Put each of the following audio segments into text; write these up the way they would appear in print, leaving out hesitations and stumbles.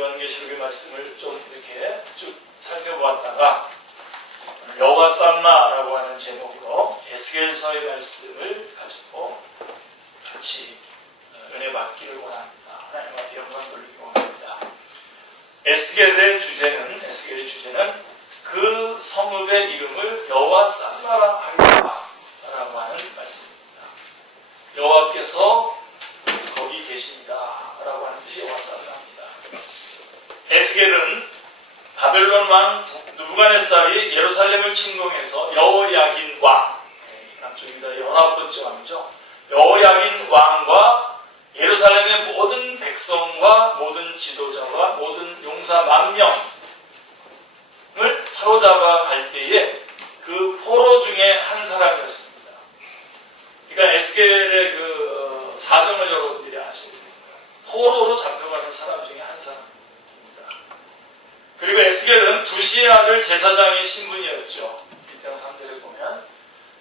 요한계시록의 말씀을 좀 이렇게 쭉 살펴보았다가 여호와 쌈마라고 하는 제목으로 에스겔서의 말씀을 가지고 같이 은혜 받기를 원합니다. 하나님 앞에 영광 돌리기 원합니다. 에스겔의 주제는 그 성읍의 이름을 여호와 쌈마라 하리라라고 하는 말씀입니다. 여호와께서 거기 계십니다라고 하는 뜻이 여호와 쌈마입니다. 에스겔은 바벨론 왕 느부갓네살이 예루살렘을 침공해서 여호야긴 왕, 남쪽입니다. 19번째 왕이죠. 여호야긴 왕과 예루살렘의 모든 백성과 모든 지도자와 모든 용사 10,000명을 사로잡아 갈 때에 그 포로 중에 한 사람이었습니다. 그러니까 에스겔의 그 사정을 여러분들이 아시는 거예요. 포로로 잡혀가는 사람 중에 한 사람입니다. 그리고 에스겔은 부시의 아들 제사장의 신분이었죠. 1장 3절에 보면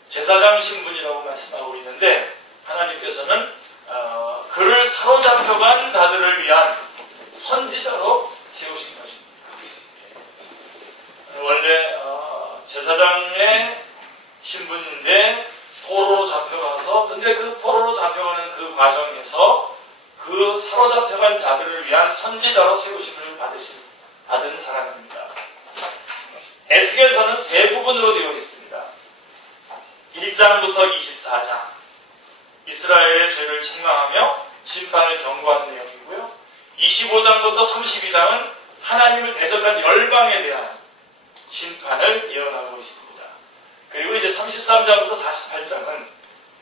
제사장 신분이라고 말씀하고 있는데 하나님께서는 그를 사로잡혀간 자들을 위한 선지자로 세우신 것입니다. 원래 제사장의 신분인데 포로로 잡혀가서 근데 그 포로로 잡혀가는 그 과정에서 그 사로잡혀간 자들을 위한 선지자로 세우심을 받은 사람입니다. 에스겔서는 세 부분으로 되어 있습니다. 1장부터 24장 이스라엘의 죄를 책망하며 심판을 경고하는 내용이고요. 25장부터 32장은 하나님을 대적한 열방에 대한 심판을 예언하고 있습니다. 그리고 이제 33장부터 48장은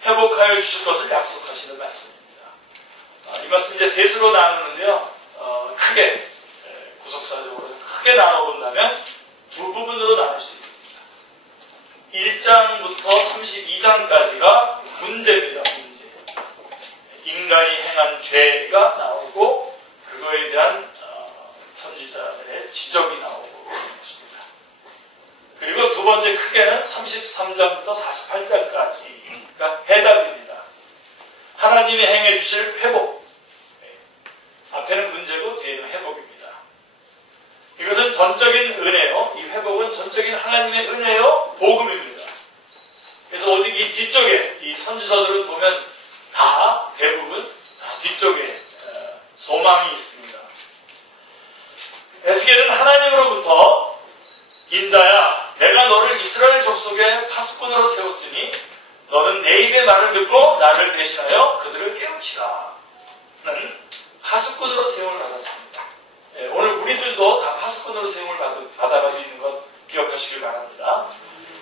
회복하여 주실 것을 약속하시는 말씀입니다. 이 말씀 이제 셋으로 나누는데요. 크게 구속사적으로 크게 나눠본다면 두 부분으로 나눌 수 있습니다. 1장부터 32장까지가 문제입니다. 문제. 인간이 행한 죄가 나오고 그거에 대한 선지자들의 지적이 나오고 있습니다. 그리고 두 번째 크게는 33장부터 48장까지가 해답입니다. 하나님이 행해 주실 회복. 앞에는 문제고 뒤에는 회복입니다. 이것은 전적인 은혜요. 이 회복은 전적인 하나님의 은혜요. 복음입니다. 그래서 오직 이 뒤쪽에 이 선지서들을 보면 다 대부분 다 뒤쪽에 소망이 있습니다. 에스겔은 하나님으로부터 인자야 내가 너를 이스라엘 족속의 파수꾼으로 세웠으니 너는 내 입의 말을 듣고 나를 대신하여 그들을 깨우치라 는 파수꾼으로 세움을 받았습니다. 오늘 우리들도 다 파수꾼으로 세움을 받아가지고 있는 것 기억하시길 바랍니다.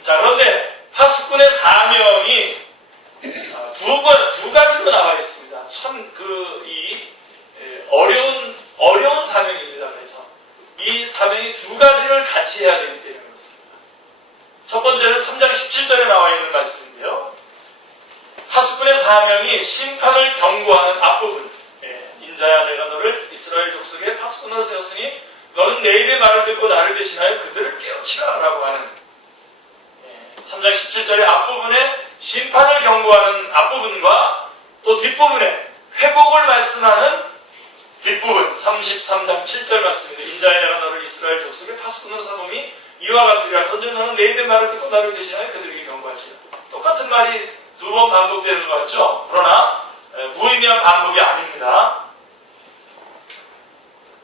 자, 그런데 파수꾼의 사명이 두 가지로 나와 있습니다. 참 어려운 사명입니다. 그래서 이 사명이 두 가지를 같이 해야 되기 때문에 그렇습니다. 첫 번째는 3장 17절에 나와 있는 말씀인데요. 파수꾼의 사명이 심판을 경고하는 앞부분. 인자야 내가 너를 이스라엘 족속의 파수꾼으로 세웠으니 너는 내 입의 말을 듣고 나를 대신하여 그들을 깨우치라 라고 하는 3장 17절의 앞부분에 심판을 경고하는 앞부분과 또 뒷부분에 회복을 말씀하는 뒷부분 33장 7절 말씀입니다. 인자야 내가 너를 이스라엘 족속의 파수꾼으로 삼음이 이와 같으리라. 그런데 너는 내 입의 말을 듣고 나를 대신하여 그들에게 경고하시라. 똑같은 말이 두 번 반복되는 것 같죠? 그러나 무의미한 반복이 아닙니다.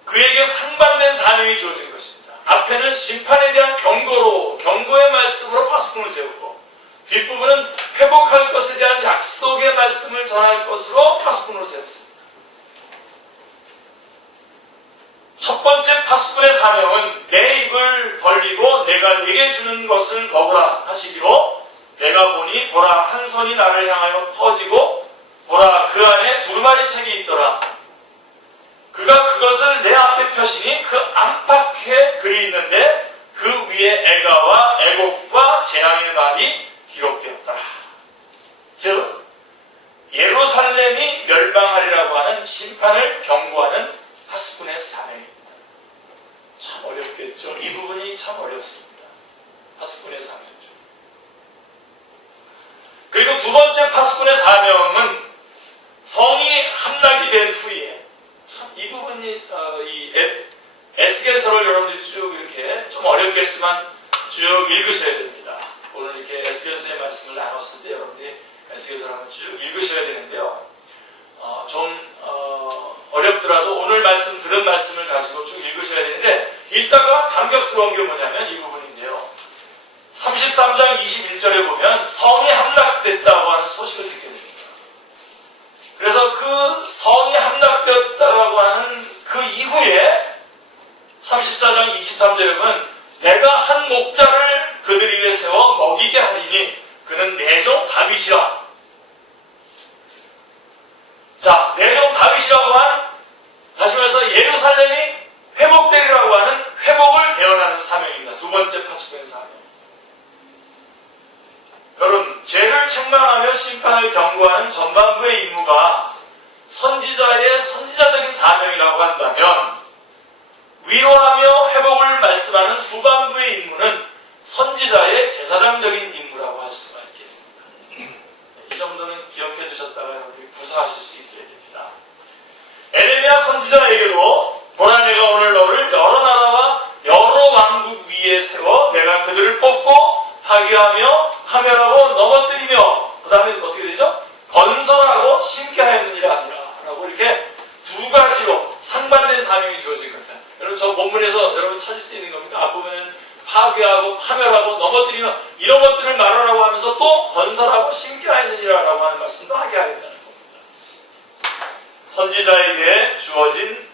그에게 상반된 사명이 주어진 것입니다. 앞에는 심판에 대한 경고의 말씀으로 파수꾼을 세우고 뒷부분은 회복할 것에 대한 약속의 말씀을 전할 것으로 파수꾼을 세웠습니다. 첫 번째 파수꾼의 사명은 내 입을 벌리고 내가 네게 주는 것을 먹으라 하시기로 내가 보니 보라 한 손이 나를 향하여 퍼지고 보라 그 안에 두루마리 책이 있더라. 그가 그것을 내 앞에 펴시니 그 안팎에 글이 있는데 그 위에 애가와 애곡과 재앙의 말이 기록되었더라. 즉 예루살렘이 멸망하리라고 하는 심판을 경고하는 파수꾼의 사명입니다. 참 어렵겠죠. 이 부분이 참 어렵습니다. 파수꾼의 사명이죠. 그리고 두 번째 파수꾼의 사명은 성이 함락이 된 후에 참 이 부분이 에스겔서를 여러분들이 쭉 이렇게 좀 어렵겠지만 쭉 읽으셔야 됩니다. 오늘 이렇게 에스겔서의 말씀을 나눴을 때 여러분들이 에스겔서를 한번 쭉 읽으셔야 되는데요. 어렵더라도 오늘 말씀, 들은 말씀을 가지고 쭉 읽으셔야 되는데, 읽다가 감격스러운 게 뭐냐면 이 부분인데요. 33장 21절에 보면 성이 함락됐다고 하는 소식을 듣게 됩니다. 그래서 그 성이 함락되었다고 하는 그 이후에 34장 23절에 보면 내가 한 목자를 그들 위에 세워 먹이게 하리니 그는 내 종 다윗이라. 자, 내 종 다윗이라고 한, 다시 말해서 예루살렘이 회복되리라고 하는 회복을 대언하는 사명입니다. 두 번째 파수꾼의 사명. 여러분, 죄를 책망하며 심판을 경고하는 전반부의 임무가 선지자의 선지자적인 사명이라고 한다면, 위로하며 회복을 말씀하는 후반부의 임무는 선지자의 제사장적인 임무라고 할 수가 있겠습니다. 이 정도는 기억해 두셨다가 여러분들이 구사하실 수 있어야 됩니다. 에레미야 선지자에게도 보라, 내가 오늘 너를 여러 나라와 여러 왕국 위에 세워 내가 그들을 뽑고 파괴하며 하멸하고 넘어뜨리며, 그 다음에 어떻게 되죠? 건설하고 심게 하였느니라 하니라 라고 이렇게 두 가지로 상반된 사명이 주어진 겁니다. 여러분, 저 본문에서 여러분 찾을 수 있는 겁니까? 앞부분은 파괴하고 파멸하고 넘어뜨리며 이런 것들을 말하라고 하면서 또 건설하고 심게 하였느니라 라고 하는 말씀도 하게 하겠다는 겁니다. 선지자에게 주어진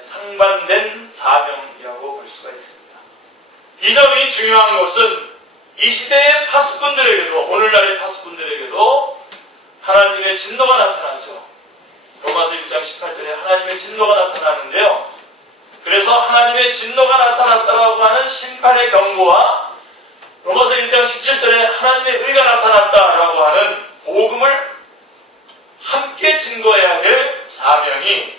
상반된 사명이라고 볼 수가 있습니다. 이 점이 중요한 것은 이 시대의 파수꾼들에게도, 오늘날의 파수꾼들에게도 하나님의 진노가 나타나죠. 로마서 1장 18절에 하나님의 진노가 나타나는데요. 그래서 하나님의 진노가 나타났다라고 하는 심판의 경고와 로마서 1장 17절에 하나님의 의가 나타났다라고 하는 복음을 함께 증거해야 될 사명이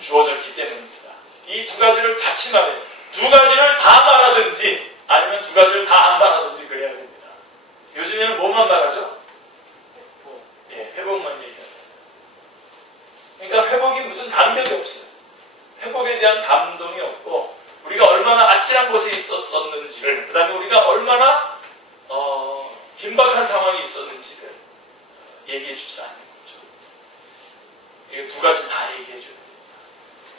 주어졌기 때문입니다. 이 두 가지를 같이 말해요. 두 가지를 다 말하든지 아니면 두 가지를 다 안 말하든지 그래야 됩니다. 요즘에는 뭐만 말하죠? 회복만 얘기하죠. 그러니까 회복이 무슨 감격이 없어요. 회복에 대한 감동이 없고, 우리가 얼마나 아찔한 곳에 있었었는지를, 그 다음에 우리가 얼마나 긴박한 상황이 있었는지를 얘기해 주지 않는 거죠. 이 두 가지 다 얘기해 줘야 됩니다.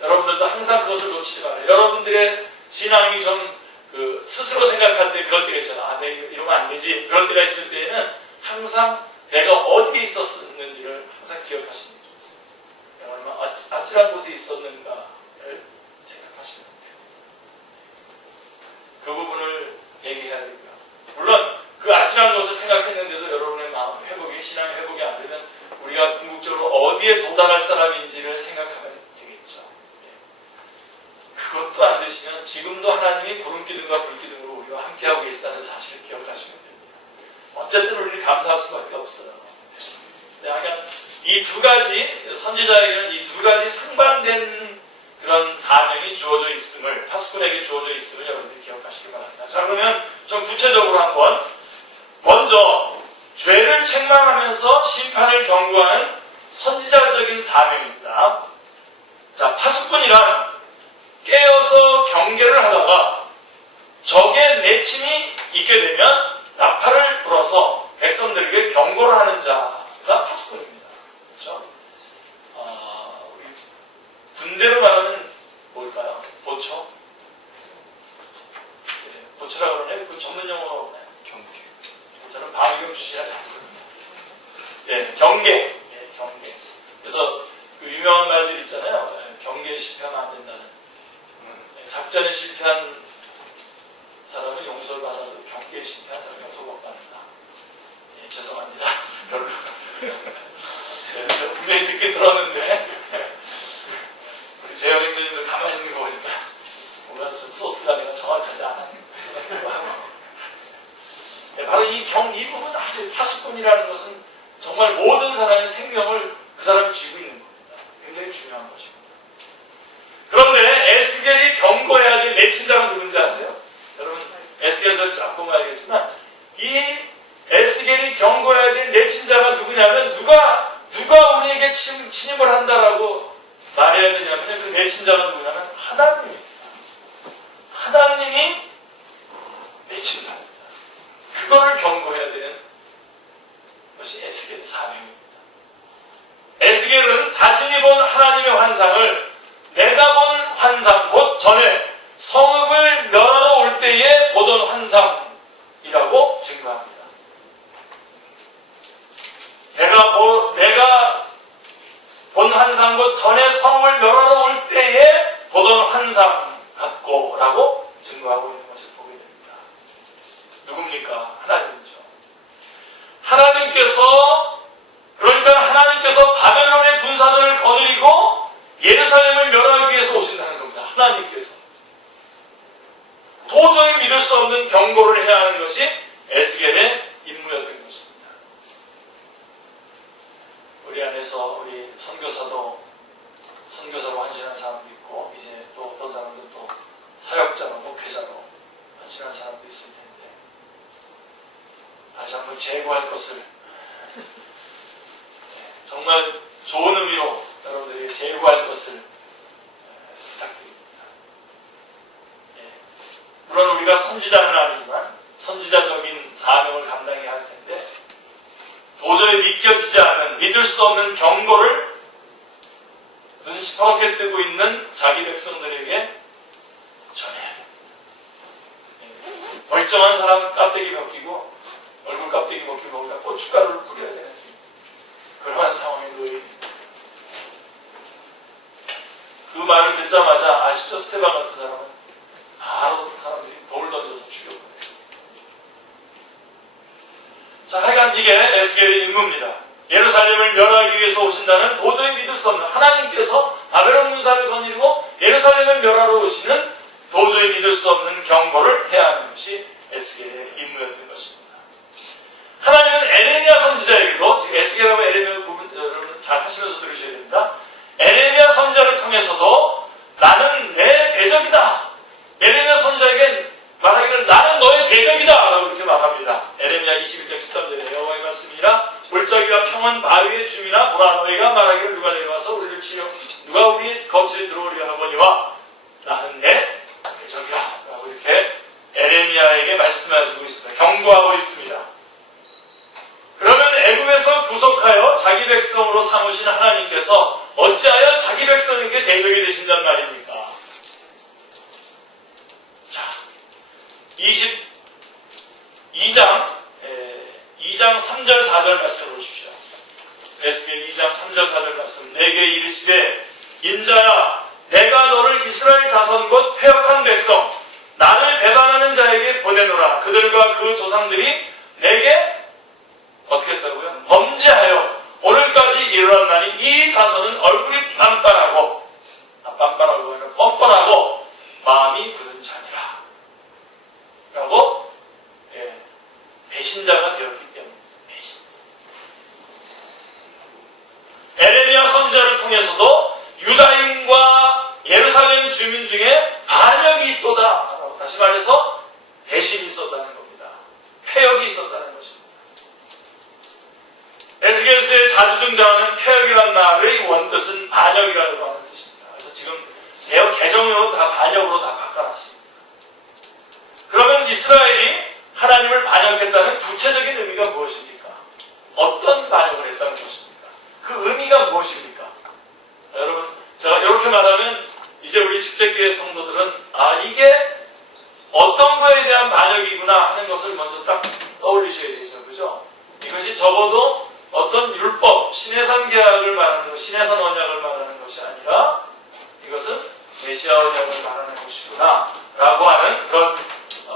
여러분들도 항상 그것을 놓치지 말아요. 여러분들의 신앙이 좀 스스로 생각할 때 그럴 때가 있잖아. 아, 내가 이러면 안 되지. 그럴 때가 있을 때에는 항상 내가 어디에 있었는지를 항상 기억하시는 게 좋습니다. 내가 얼마나 아찔한 곳에 있었는가를 생각하시면 됩니다. 그 부분을 얘기해야 되고요. 물론 그 아찔한 것을 생각했는데도 여러분의 마음 회복이, 신앙의 회복이 안 되면 우리가 궁극적으로 어디에 도달할 사람인지를 생각하면 되겠죠. 그것도 안 되시면 지금도 하나님이 구름기둥과 불기둥으로 우리와 함께하고 계시다는 사실을 기억하시면 됩니다. 어쨌든 우리는 감사할 수밖에 없어요. 하여간 이 두 가지, 선지자에게는 이 두 가지 상반된 그런 사명이 주어져 있음을, 파수꾼에게 주어져 있음을 여러분들이 기억하시기 바랍니다. 자, 그러면 좀 구체적으로 한번, 먼저 죄를 책망하면서 심판을 경고하는 선지자적인 사명입니다. 자, 파수꾼이란 깨어서 경계를 하다가 적의 내침이 있게 되면 나팔을 불어서 백성들에게 경고를 하는 자가 파수꾼입니다. 그렇죠? 우리 군대로 말하면 뭘까요? 보초? 보초라고 그러나요? 그 전문 용어로 그러나요? 경계. 저는 방위경 출신이라 잘 모릅니다. 경계. 경계. 그래서 그 유명한 말들 있잖아요. 경계에 실패하면 안 된다는. 작전에 실패한 사람은 용서를 받아도 경계에 실패한 사람은 용서 못 받는다. 죄송합니다. 별로. 분명히 듣긴 들었는데 우리 재영 행정님도 가만히 있는 거 보니까 뭔가 좀 소스가 내가 정확하지 않았는 거 하고. 바로 이 부분 아주 파수꾼이라는 것은 정말 모든 사람의 생명을 그 사람이 쥐고 있는 겁니다. 굉장히 중요한 것입니다. 그런데 에스겔이 경고해야 될 내친자가 누군지 아세요? 여러분 에스겔서를 쫙 보면 알겠지만 이 에스겔이 경고해야 될 내친자가 누구냐면 누가 우리에게 침입을 한다라고 말해야 되냐면 그 내친자가 누구냐면 하나님입니다. 하나님이 맺힌 자입니다. 그거를 경고해야 되는 것이 에스겔의 사명입니다. 에스겔은 자신이 본 하나님의 환상을 내가 본 환상, 곧 전에 성읍을 멸하러 올 때에 보던 환상이라고 증거합니다. 내가 본 환상, 곧 전에 성읍을 멸하러 올 때에 보던 환상 같고 라고 증거하고 있는 것을 보게 됩니다. 누굽니까? 하나님이죠. 하나님께서 바벨론의 군사들을 거느리고 예루살렘을 멸하기 위해서 오신다는 겁니다. 하나님께서. 도저히 믿을 수 없는 경고를 해야 하는 것이 에스겔의 임무였던 것입니다. 우리 안에서 우리 선교사로 헌신한 사람도 있고, 이제 또 어떤 사람들은 또 사역자로, 목회자로 헌신한 사람도 있을 텐데, 다시 한번 재고할 것을 정말 좋은 의미로 여러분들이 재고할 것을 부탁드립니다. 물론 우리가 선지자는 아니지만 선지자적인 사명을 감당해야 할 텐데, 도저히 믿겨지지 않는, 믿을 수 없는 경고를 눈 시퍼렇게 뜨고 있는 자기 백성들에게 전해야 됩니다. 멀쩡한 사람 껍데기 벗기고 얼굴 껍데기 벗기고 거기다 고춧가루를 뿌려야 되는 그러한 상황에 놓여 있습니다. 그 말을 듣자마자 아시죠? 스테반 같은 사람은 바로 사람들이 돌 던져서 죽여보냈습니다. 자, 하여간 이게 에스겔의 임무입니다. 예루살렘을 멸하기 위해서 오신다는 도저히 믿을 수 없는, 하나님께서 바벨론 군사를 거느리고 예루살렘을 멸하러 오시는 도저히 믿을 수 없는 경고를 해야 하는 것이 에스겔의 임무였던 것입니다. 하나님은 에레미야 선지자에게도, 즉 에스겔하고 에레미야 구분 여러분 잘 하시면서 들으셔야 됩니다. 에레미야 선지자를 통해서도 나는 내 대적이다. 에레미야 선지자에게 말하기를 나는 너의 대적이다 라고 이렇게 말합니다. 에레미야 21장 13절에 여호와의 말씀이라 골짜기와 평원 바위의 주민아 보라, 너희가 말하기를 누가 내려와서 우리를 치려 누가 우리 거처에 들어오려 하거니와 나는 내 대적이다 라고 이렇게 에레미야에게 말씀해주고 있습니다. 경고하고 있습니다. 그러면 애굽에서 구속하여 자기 백성으로 삼으신 하나님께서 어찌하여 자기 백성에게 대적이 되신단 말입니까? 자, 22장 3절 4절 말씀을 보십시오. 에스겔 2장 3절 4절 말씀. 내게 이르시되 인자야 내가 너를 이스라엘 자손 곧 패역한 백성 나를 배반하는 자에게 보내노라. 그들과 그 조상들이 내게 어떻게 했다고요? 범죄하여 오늘까지 일어났나니 이 자손은 얼굴이 빤빤하고 뻔뻔하고 마음이 굳은 자니라 라고 배신자가 되었기 때문에 배신자. 에레미야 선지자를 통해서도 유다인과 예루살렘 주민 중에 반역이 있도다 라고, 다시 말해서 배신이 있었다는 겁니다. 패역이 있었다는 것입니다. 에스겔서에 자주 등장하는 패역이라는 말의 원뜻은 반역이라고 하는 뜻입니다. 그래서 지금 개혁 개정으로 다 반역으로 다 바꿔놨습니다. 그러면 이스라엘이 하나님을 반역했다는 구체적인 의미가 무엇입니까? 어떤 반역을 했다는 것입니까? 그 의미가 무엇입니까? 자, 여러분, 제가 이렇게 말하면 이제 우리 축제교회 성도들은 이게 어떤 거에 대한 반역이구나 하는 것을 먼저 딱 떠올리셔야 되죠. 그죠? 이것이 적어도 어떤 율법, 신해산 계약을 말하는 것, 신해산 언약을 말하는 것이 아니라 이것은 메시아 언약을 말하는 것이구나 라고 하는 그런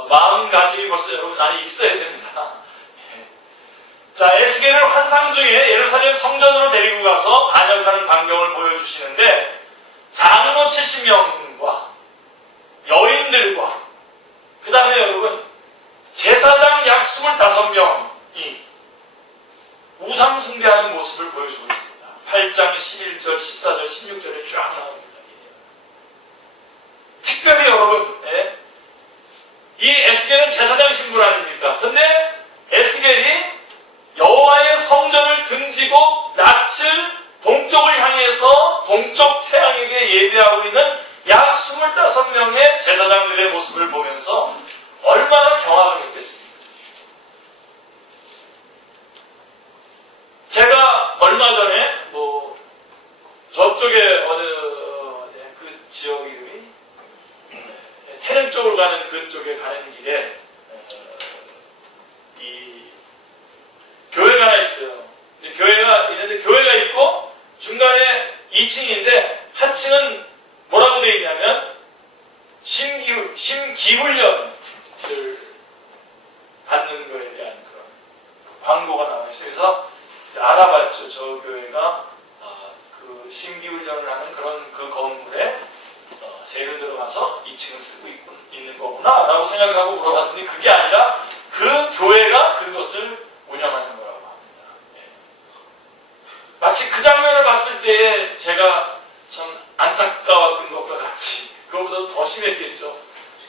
마음가짐이 벌써 여러분 안에 있어야 됩니다. 자, 에스겔을 환상 중에 예루살렘 성전으로 데리고 가서 반역하는 광경을 보여주시는데, 장로 70명과 여인들과 그 다음에 여러분 제사장 약 25명이 우상 숭배하는 모습을 보여주고 있습니다. 8장 11절, 14절, 16절에 쫙 나옵니다. 특별히 여러분, 이 에스겔은 제사장 신분 아닙니까? 근데 에스겔이 여호와의 성전을 등지고 낯을 동쪽을 향해서 동쪽 태양에게 예배하고 있는 약 25명의 제사장들의 모습을 가는 그쪽에 가는 길에 이 교회가 하나 있어요. 교회가 있는데 교회가 있고 중간에 2층인데 한 층은 뭐라고 되어 있냐면 심기훈련을 받는 거에 대한 그런 광고가 나와 있어요. 그래서 알아봤죠. 저 교회가 그 심기훈련을 하는 그런 그 건물에 세를 들어가서 2층을 쓰고 있는 거구나 라고 생각하고 물어봤더니 그게 아니라 그 교회가 그것을 운영하는 거라고 합니다. 예. 마치 그 장면을 봤을 때에 제가 참 안타까웠던 것과 같이 그것보다 더 심했겠죠.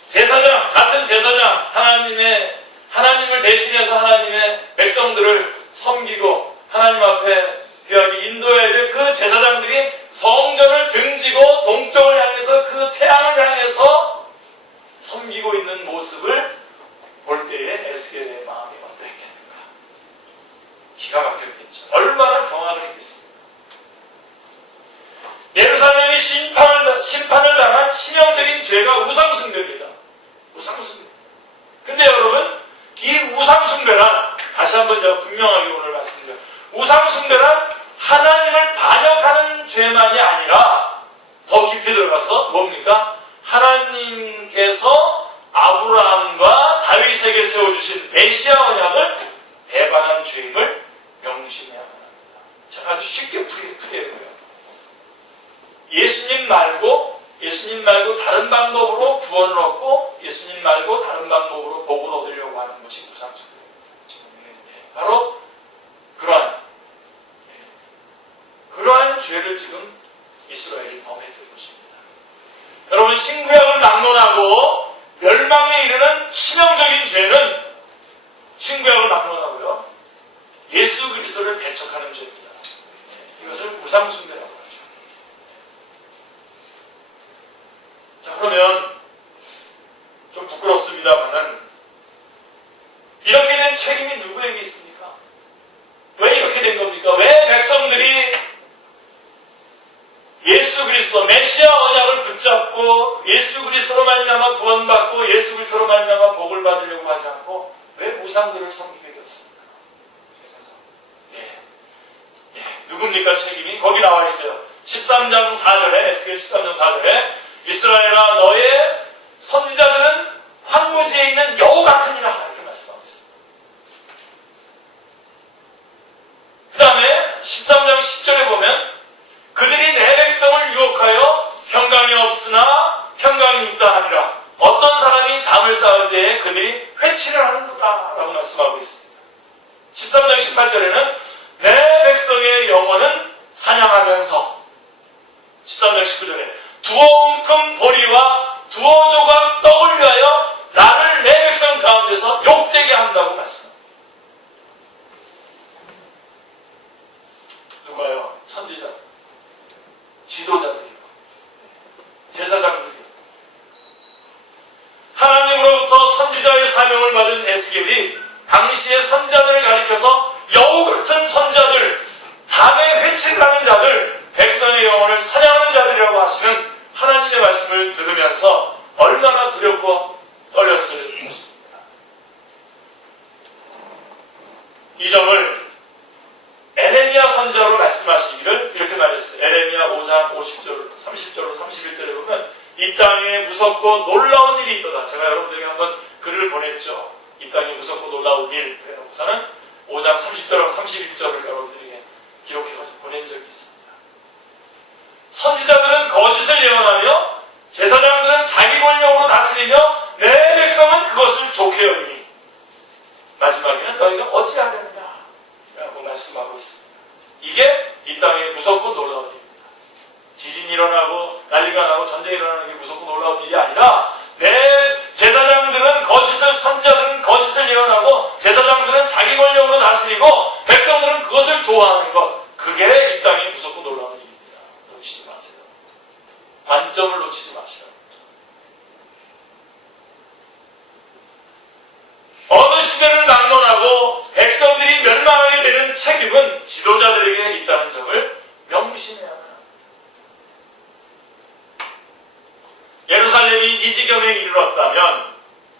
제사장, 같은 제사장, 하나님을 대신해서 하나님의 백성들을 섬기고 하나님 앞에 귀하게 인도해야 될 그 제사장들이 성전을 등지고 동쪽을 향해서 그 태양을 향해서 섬기고 있는 모습을 볼 때에 에스겔의 마음이 어떠했겠는가. 기가 막혔겠죠. 얼마나 경악을 했겠습니까. 예루살렘이 심판을 당한 치명적인 죄가 우상숭배입니다. 우상숭배. 근데 여러분, 이 우상숭배란, 다시 한번 제가 분명하게 오늘 말씀드려요. 우상숭배란 하나님을 반역하는 죄만이 아니라 더 깊이 들어가서 뭡니까? 하나님께서 아브라함과 다윗에게 세워주신 메시아 언약을 배반한 죄임을 명심해야 합니다. 제가 아주 쉽게 풀이해보요. 예수님 말고 다른 방법으로 구원을 얻고 예수님 말고 다른 방법으로 복을 얻으려고 하는 것이 우상숭배입니다. 바로 그러한 죄를 지금 이스라엘이 범했던 것입니다. 여러분, 신구약을 막론하고 멸망에 이르는 치명적인 죄는 신구약을 막론하고요, 예수 그리스도를 배척하는 죄입니다. 이것을 우상숭배라고 하죠. 자, 그러면 좀 부끄럽습니다만은 이렇게 된 책임이 누구에게 있습니까? 왜 이렇게 된 겁니까? 왜 백성들이 예수 그리스도 메시아 언약을 붙잡고 예수 그리스도로 말미암아 구원받고 예수 그리스도로 말미암아 복을 받으려고 하지 않고 왜 우상들을 섬기게 되었습니까? 누굽니까 책임이? 거기 나와 있어요. 13장 4절에 에스겔 13장 4절에 이스라엘아 너의 선지자들은 황무지에 있는 여우 같으니라 이렇게 말씀하고 있어요. 그 다음에 13장 10절에 보면 그들이 내 백성을 유혹하여 평강이 없으나 평강이 있다 하니라. 어떤 사람이 담을 쌓을 때에 그들이 회치를 하는도다 라고 말씀하고 있습니다. 13장 18절에는 내 백성의 영혼은 사냥하면서 13장 19절에 두어 움큼 보리와 두어 조각 떡을 위하여 나를 내 백성 가운데서 욕되게 한다고 말씀합니다. 누가요? 선지자, 지도자들이요, 제사장들이요. 하나님으로부터 선지자의 사명을 받은 에스겔이 당시의 선지자들을 가리켜서 여우 같은 선지자들, 담에 회치를 하는 자들, 백성의 영혼을 사냥하는 자들이라고 하시는 하나님의 말씀을 들으면서 얼마나 두렵고 떨렸을 것입니까? 이 점을 에레미야 선지자로 말씀하시기를 이렇게 말했어요. 에레미야 5장 50절, 30절로 31절에 보면 이 땅에 무섭고 놀라운 일이 있도다. 제가 여러분들에게 한번 글을 보냈죠. 이 땅에 무섭고 놀라운 일. 그래놓고서는 5장 30절하고 31절을 여러분들에게 기록해서 보낸 적이 있습니다. 선지자들은 거짓을 예언하며 제사장들은 자기 권력으로 다스리며 내 백성은 그것을 좋게 여기니 마지막에는 너희가 어찌하려느냐 라고 말씀하고 있습니다. 이게 이 땅에 무섭고 놀라운 일입니다. 지진이 일어나고 난리가 나고 전쟁이 일어나는 게 무섭고 놀라운 일이 아니라 내 제사장들은 선지자들은 거짓을 예언하고 제사장들은 자기 권력으로 다스리고 백성들은 그것을 좋아하는 것, 그게 이 땅에 무섭고 놀라운 일입니다. 놓치지 마세요. 관점을 놓치지 마시라. 어느 시대를 낙론하고 백성들이 멸망하게 되는 책임은 지도자들에게 있다는 점을 명심해야 합니다. 예루살렘이 이 지경에 이르렀다면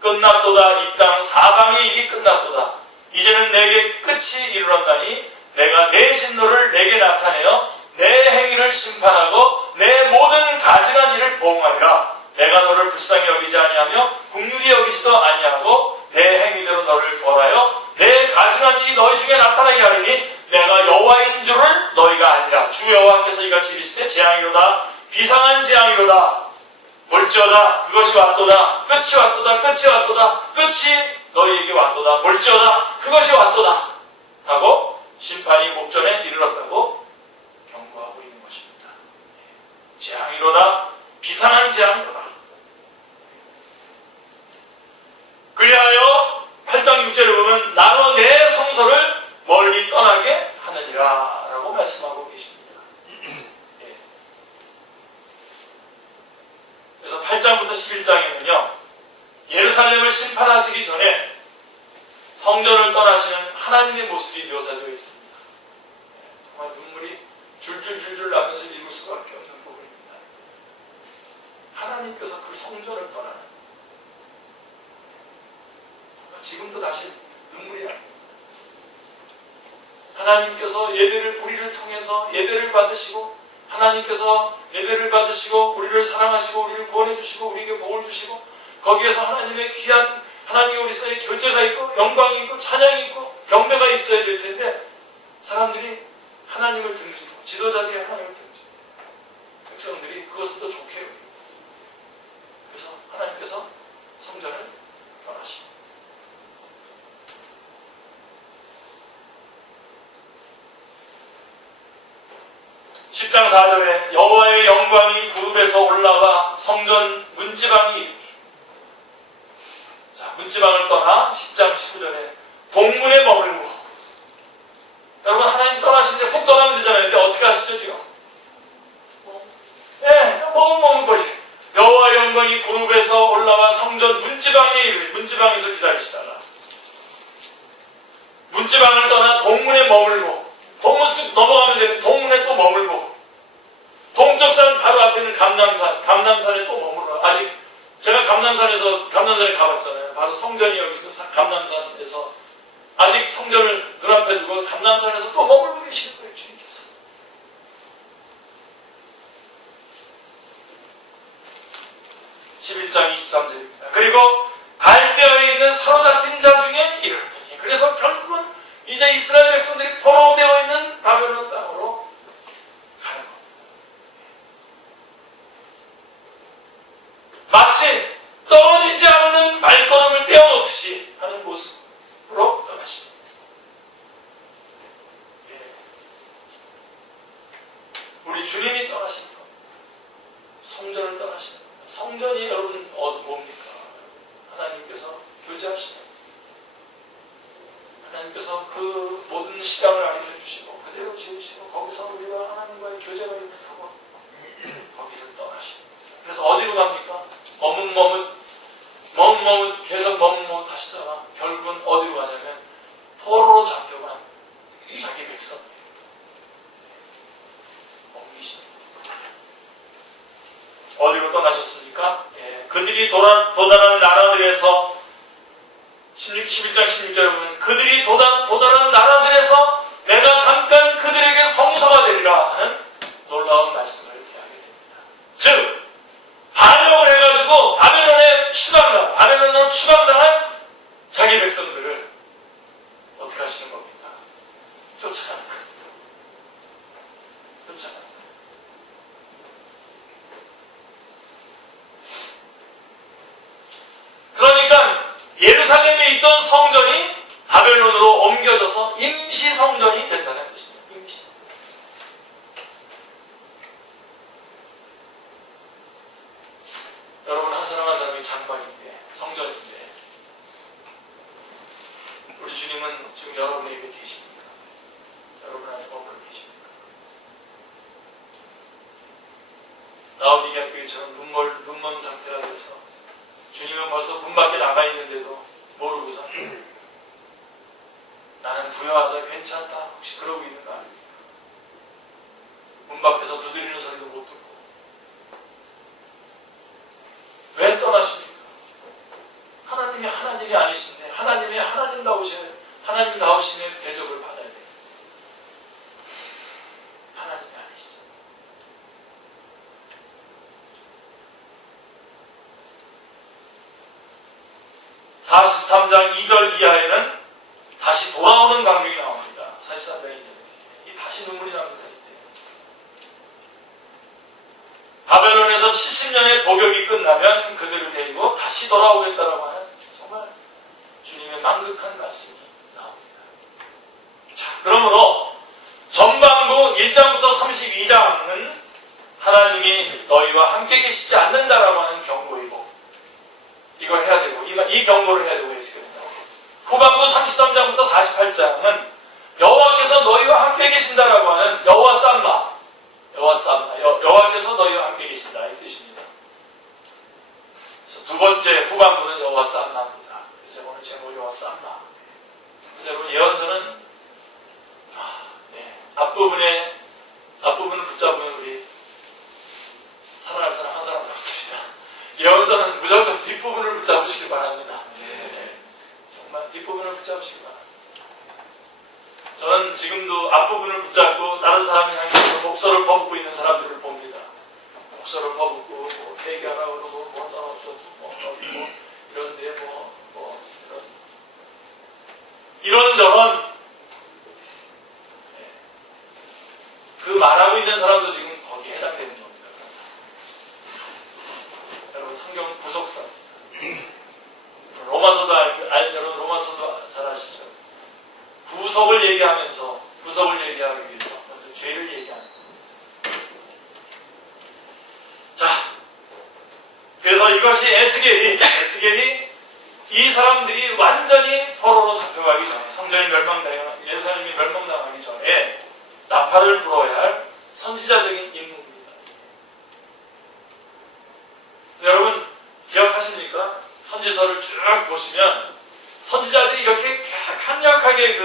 끝났도다. 이 땅 사방의 일이 끝났도다. 이제는 내게 끝이 이르렀나니 내가 내 진노를 내게 나타내어 내 행위를 심판하고 내 모든 가증한 일을 보응하리라. 내가 너를 불쌍히 여기지 아니하며 긍휼히 여기지도 아니하고 내 행위대로 너를 벌하여 내 가증한 일이 너희 중에 나타나게 하리니 내가 여호와인 줄을 너희가 아니라. 주 여호와께서 이같이 이르시되 재앙이로다. 비상한 재앙이로다. 볼지어다. 그것이 왔도다. 끝이 왔도다. 끝이 왔도다. 끝이 너희에게 왔도다. 볼지어다. 그것이 왔도다. 하고 심판이 목전에 이르렀다고 경고하고 있는 것입니다. 재앙이로다. 비상한 재앙이로다. 그리하여 8장 6절에 보면 나로 내 성소를 멀리 떠나게 하느니라 라고 말씀하고 계십니다. 예. 그래서 8장부터 11장에는요 예루살렘을 심판하시기 전에 성전을 떠나시는 하나님의 모습이 묘사되어 있습니다. 정말 눈물이 줄줄줄줄 나면서 읽을 수밖에 없는 부분입니다. 하나님께서 그 성전을 떠나는, 지금도 다시 눈물이 납니다. 하나님께서 예배를, 우리를 통해서 예배를 받으시고, 하나님께서 예배를 받으시고 우리를 사랑하시고 우리를 구원해 주시고 우리에게 복을 주시고, 거기에서 하나님의 귀한, 하나님의 우리 사이에 교제가 있고 영광이 있고 찬양이 있고 경배가 있어야 될 텐데, 사람들이 하나님을 등지고 지도자들이 하나님을 등지고 백성들이 그것을 또 좋게 여기고, 그래서 하나님께서 성전을 떠나시고, 10장 4절에 여호와의 영광이 구름에서 올라와 성전 문지방이 이르니, 자, 문지방을 떠나 10장 19절에 동문에 머물고, 여러분 하나님 떠나시는데 훅 떠나면 되잖아요. 근데 어떻게 하시죠 지금? 네, 머무는 것이 여호와의 영광이 구름에서 올라와 성전 문지방에 이르니, 문지방에서 기다리시다가 문지방을 떠나 동문에 머물고, 동문 쑥 넘어가면 되는 동문에 또 머물고, 동쪽산 바로 앞에 있는 감람산에 또 머물러. 아직 제가 감람산에 가봤잖아요. 바로 성전이 여기 있어. 감람산에서 아직 성전을 눈앞에 두고 감람산에서 또 머물고 계시는 거예요, 주님께서. (11장 23절입니다) 그리고 갈대아에 있는 사로잡힌 자 중에 이르렀더니, 그래서 결국은 이제 이스라엘 백성들이 포로되어 있는 바벨론 땅으로 가는 겁니다. 마치 떨어지지 않는 발걸음을 떼어놓듯이 하는 모습으로 떠나십니다. 예. 우리 주님이 떠나시는 겁니다. 성전을 떠나시는 겁니다. 성전이 여러분 뭡니까? 하나님께서 교제하시는, 하나님께서 그 모든 시간을 알려주시고 그대로 지으시고 거기서 우리가 하나님과의 교제가 있고 거기를 떠나시고, 그래서 어디로 갑니까? 머뭇머뭇 계속 머뭇머뭇 하시다가 결국은 어디로 가냐면 포로로 잡혀간 자기 백성이에요. 옮기십니다. 어디로 떠나셨습니까? 예, 그들이 도달한 나라들에서 11장 16절에 보면 그들이 도달한 나라들에서 내가 잠깐 그들에게 성소가 되리라 하는 놀라운 말씀을 이렇게 하게 됩니다. 즉 반역을 해가지고 바벨론으로 추방당한 자기 백성들을 어떻게 하시는 겁니까? 쫓아가는 겁니다. 쫓아가는 겁니다. 그러니까 예루살렘에 있던 성전이 바벨론으로 옮겨져서 임시 성전이 된다는 뜻입니다. 임시. 여러분 한 사람 한 사람이 장막인데, 성전인데, 우리 주님은 지금 여러분에게 계십니까? 여러분 안에 머물러 계십니까? 라오디게아 교회처럼 눈먼 상태가 돼서 주님은 벌써 문 밖에 나가 있는데도 모르고서 나는 부여하다 괜찮다 혹시 그러고 있는 거 아닙니까? 문 밖에서 두드리는 소리도 못 듣고 왜 떠나십니까? 하나님 하나님이 아니신데 하나님다우심의 대접을 받아야 돼요. 하나님이 아니시죠. 43장 2절 이하에는 다시 돌아오는 광경이 나옵니다. 43장 2절에 다시 눈물이 납니다. 바벨론에서 70년의 복역이 끝나면 그들을 데리고 다시 돌아오겠다라고 하는 정말 주님의 망극한 말씀이 나옵니다. 자, 그러므로 전반부 1장부터 32장은 하나님이 너희와 함께 계시지 않는다라고 하는 경고이고, 이걸 해야 되고, 이 경고를 해야 되고 있습니다. 후반부 33장부터 48장은 여호와께서 너희와 함께 계신다라고 하는 여호와께서 너희와 함께 계신다, 이 뜻입니다. 그래서 두 번째 후반부는 여호와 쌈마입니다. 그래서 오늘 제목 여호와 쌈마. 그래서 여러분 예언서는 앞부분을 붙잡으면 우리 살아날 사람 한 사람도 없습니다. 예언서는 무조건 뒷부분을 붙잡으시길 바랍니다. 정말 뒷부분을 붙잡으시길 바랍니다. 저는 지금도 앞부분을 붙잡고 다른 사람이 향해서 목소를 퍼붓고 있는 사람들을 봅니다. 목소를 퍼붓고 회개하라고 그러고 이런데 이런저런 그 말하고 있는 사람도 지금 거기에 해당되는 겁니다. 여러분 성경 구속사 로마서도 여러분 로마서도 잘 아시죠? 구속을 얘기하면서 구속을 얘기하기 위해서 먼저 죄를 얘기하는 거예요. 자, 그래서 이것이 에스겔이 이 사람들이 완전히 포로로 잡혀가기 전에, 예루살렘이 멸망당하기 전에 나팔을 불어야 할 선지자적인 임무입니다. 여러분 기억하십니까? 선지서를 쭉 보시면 선지자들이 이렇게 강력하게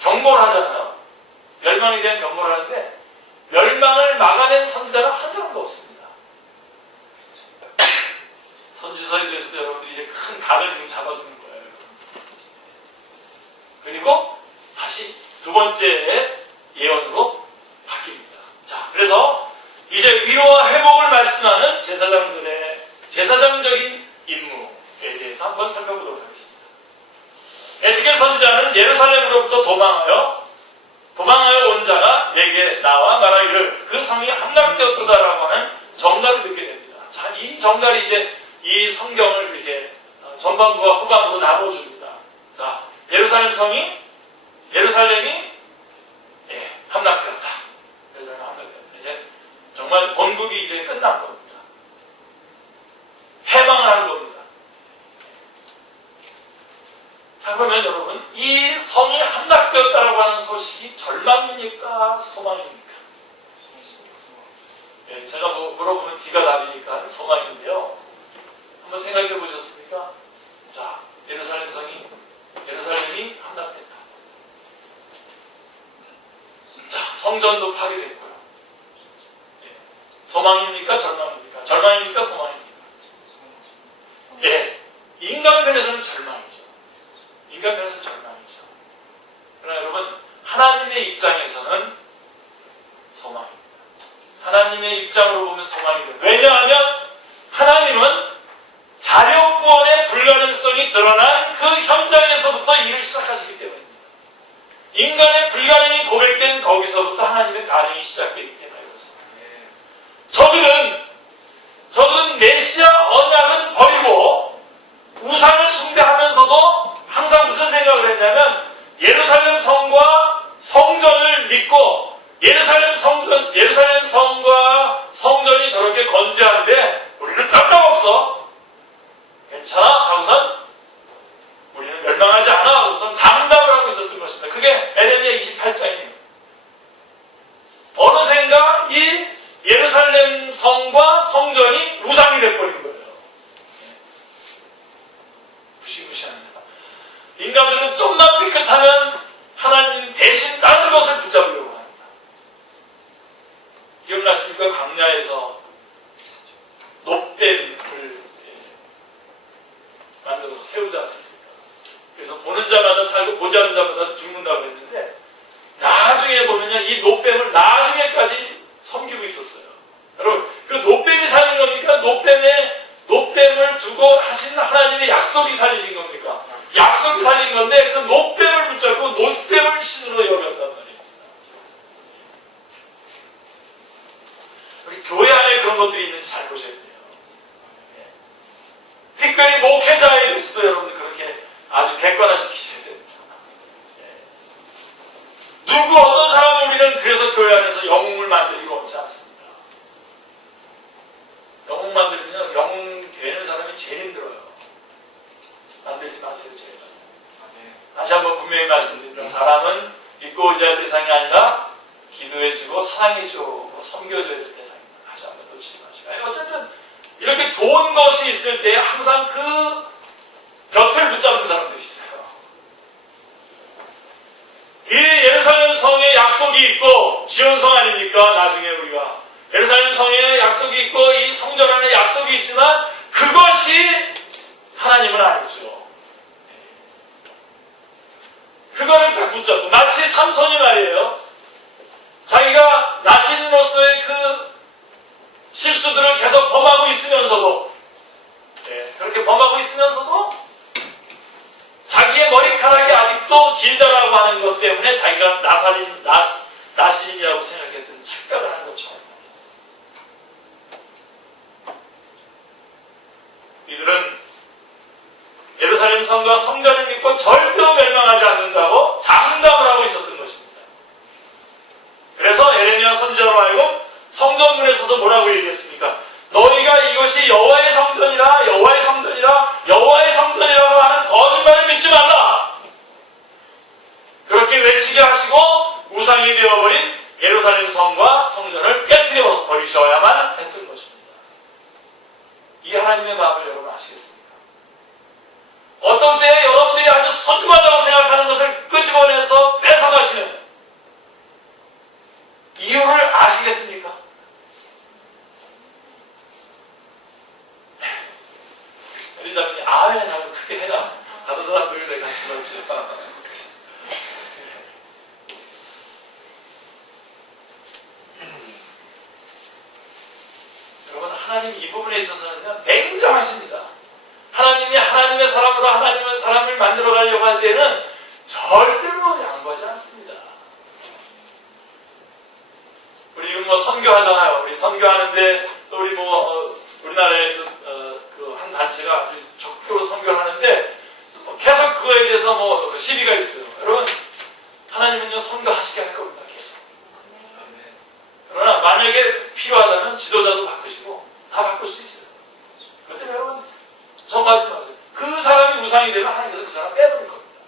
경고를 하잖아요. 멸망에 대한 경고를 하는데 멸망을 막아낸 선지자가 한 사람도 없습니다. 선지서에 대해서도 여러분들이 이제 큰 각을 지금 잡아주는 거예요. 그리고 다시 두 번째 예언으로 바뀝니다. 자, 그래서 이제 위로와 회복을 말씀하는 제사장들의 제사장적인 임무에 대해서 한번 살펴보도록 하겠습니다. 에스겔 선지자는 예루살렘으로부터 도망하여 온 자가 내게 나와 말하기를 그 성이 함락되었다라고 하는 정답을 듣게 됩니다. 자, 이 정답이 이제 이 성경을 이렇게 전반부와 후반부로 나눠줍니다. 자, 예루살렘이 함락되었다. 예루살렘이 함락되었다. 이제 정말 본국이 이제 끝난 겁니다. 해방을 하는 겁니다. 자, 그러면 여러분, 이 성이 함락되었다라고 하는 소식이 절망입니까? 소망입니까? 제가 물어보면 D가 답이니까 소망인데요. 한번 생각해 보셨습니까? 자, 예루살렘이 함락됐다. 자, 성전도 파괴됐고요. 소망입니까? 절망입니까? 절망입니까? 소망입니까? 인간 편에서는 절망이죠. 그러나 여러분, 하나님의 입장에서는 소망입니다. 하나님의 입장으로 보면 소망입니다. 왜냐하면 하나님은 자력구원의 불가능성이 드러난 그 현장에서부터 일을 시작하시기 때문입니다. 인간의 불가능이 고백된 거기서부터 하나님의 가능이 시작되기 때문에 그렇습니다. 저들은 메시아 언약은 버리고 우상을 숭배하면서도 항상 무슨 생각을 했냐면 예루살렘 성과 성전을 믿고 예루살렘 성과 성전이 저렇게 건재한데 우리는 깜짝없어. 괜찮아? 하고선 우리는 멸망하지 않아. 하고선 장담을 하고 있었던 것입니다. 그게 에레미야 28장이에요. 어느샌가 이 예루살렘 성과 성전이 우상이 돼버린 거예요. 무시무시합니다. 인간들은 좀만 삐끗하면 하나님 대신 다른 것을 붙잡으려고 합니다. 기억나십니까? 광야에서 높뱀을 만들어서 죽는다고 했는데 나중에 보면요, 이 노뱀을 나중에까지 섬기고 있었어요. 여러분, 그 노뱀이 살린 겁니까? 노뱀을 두고 하신 하나님의 약속이 살리신 겁니까? 약속이 살린 건데 그 노뱀을 붙잡고 노뱀을 신으로 여겼단 말입니다. 우리 교회 안에 그런 것들이 있는지 잘 보셔야 돼요. 특별히 목회자에 대해서도 여러분들 그렇게 아주 객관화시키셔야 됩니다. 누구 어떤 사람을 우리는 그래서 교회 안에서 영웅을 만들기가 없지 않습니다. 영웅 만들면 영웅 되는 사람이 제일 힘들어요. 만들지 마세요, 제발. 다시 한번 분명히 말씀드립니다. 사람은 믿고 의지할 대상이 아니라 기도해주고 사랑해주고 섬겨줘야 될 대상입니다. 다시 한번 놓치지 마시고. 어쨌든 이렇게 좋은 것이 있을 때 항상 그 곁을 붙잡는 사람들이 있어요. 이 예루살렘 성에 약속이 있고 지원성 아닙니까? 나중에 우리가 예루살렘 성에 약속이 있고 이 성전 안에 약속이 있지만 그것이 하나님은 아니죠. 그거를 딱 붙잡고 마치 삼손이 말이에요. 자기가 나신으로서의 그 실수들을 계속 범하고 있으면서도 그렇게 범하고 있으면서도 자기의 머리카락이 아직도 길다라고 하는 것 때문에 자기가 나신이라고 생각했던 착각을 한 것처럼 이들은 예루살렘 성과 성전을 믿고 절대로 멸망하지 않는다고 장담을 하고 있었던 것입니다. 그래서 에레미야 선지자로 하여금 성전문에 서서 뭐라고 얘기했습니까? 너희가 이것이 여호와의 성전이라 여호와의 성전이라 여호와의 성전이라고 하는 거짓말을 믿지 말라. 그렇게 외치게 하시고 우상이 되어버린 예루살렘 성과 성전을 깨뜨려 버리셔야만 했던 것입니다. 이 하나님의 마음을 여러분 아시겠습니까? 어떤 때에 여러분들이 아주 소중하다고 생각하는 것을 끄집어내서 뺏어가시는 이유를 아시겠습니까? 엘리자벳이 아멘 하고 크게 해라. 다른 사람들이 내가 같이 넣지. 여러분, 하나님 이 부분에 있어서는 냉정하십니다. 하나님이 하나님의 사람으로 하나님의 사람을 만들어 가려고 할 때는 절대로 양보하지 않습니다. 우리 지금 뭐 선교하잖아요. 우리 선교하는데 또 우리 우리나라에 그 한 단체가 아주 적극적으로 선교를 하는데 계속 그거에 대해서 시비가 있어요. 여러분, 하나님은요 선교하시게 할 겁니다. 계속. 그러나 만약에 필요하다면 지도자도 바꾸시고 다 바꿀 수 있어요. 그런데 여러분 정하지 마세요. 그 사람이 우상이 되면 하나님께서 그 사람 빼버릴 겁니다.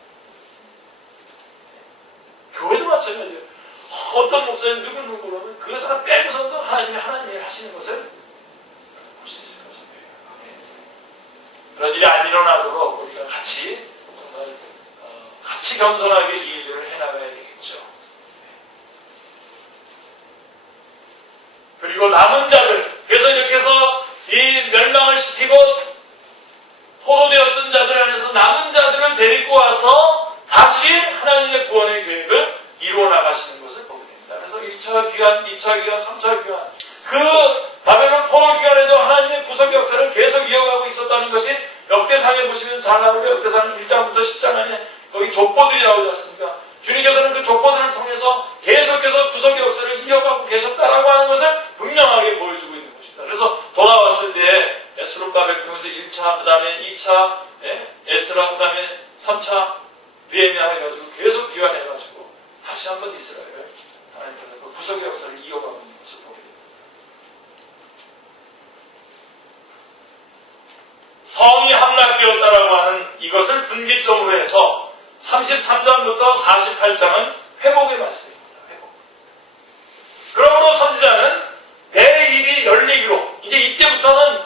교회도 마찬가지예요. 어떤 목사님 누구 그러면 그 사람 빼고서도 하나님이 하시는 것을 볼 수 있을 것입니다. 그런 일이 안 일어나도록 우리가 같이 정말 같이 겸손하게 이 일들을 해나가야 되겠죠. 그리고 남은 자들, 그래서 이렇게 해서 이 멸망을 시키고 포로되었던 자들 안에서 남은 자들을 데리고 와서 다시 하나님의 구원의 계획을 이루어 나가시는 것을 보게 됩니다. 그래서 1차 귀환, 2차 귀환, 3차 귀환, 그 바벨론 포로 귀환에도 하나님의 구속 역사를 계속 이어가고 있었다는 것이 역대상에 보시면 잘 나오죠. 역대상 1장부터 10장 안에 거기 족보들이 나오지 않습니까? 주님께서는 그 족보들을 통해서 계속해서 구속 역사를 이어가고 계셨다라고 하는 것을 분명하게 보여주고 있는 것입니다. 그래서 돌아왔을 때 수룹바벨 통해서 1차, 그 다음에 2차, 에스라, 그 다음에 3차 느헤미야 해가지고 계속 귀환해가지고 다시 한번 이스라엘을 하나님께서 그 구속의 역사를 이어가고 있는 것을 보게 됩니다. 성이 함락되었다라고 하는 이것을 분기점으로 해서 33장부터 48장은 회복의 말씀입니다. 회복. 그러므로 선지자는 내 입이 열리기로, 이제 이때부터는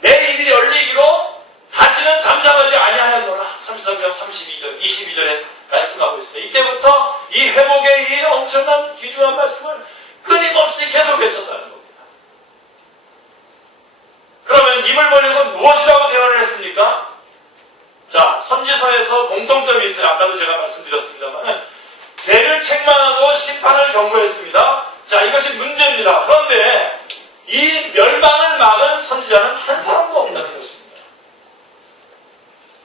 내 입이 열리기로 다시는 잠잠하지 아니하였노라. 33장 32절, 22절에 말씀하고 있습니다. 이때부터 이 회복의 이 엄청난 귀중한 말씀을 끊임없이 계속 외쳤다는 겁니다. 그러면 입을 벌려서 무엇이라고 대화를 했습니까? 자, 선지서에서 공통점이 있어요. 아까도 제가 말씀드렸습니다만 책망하고 심판을 경고했습니다. 자, 이것이 문제입니다. 그런데 이 멸망을 막은 선지자는 한 사람도 없다는 것입니다.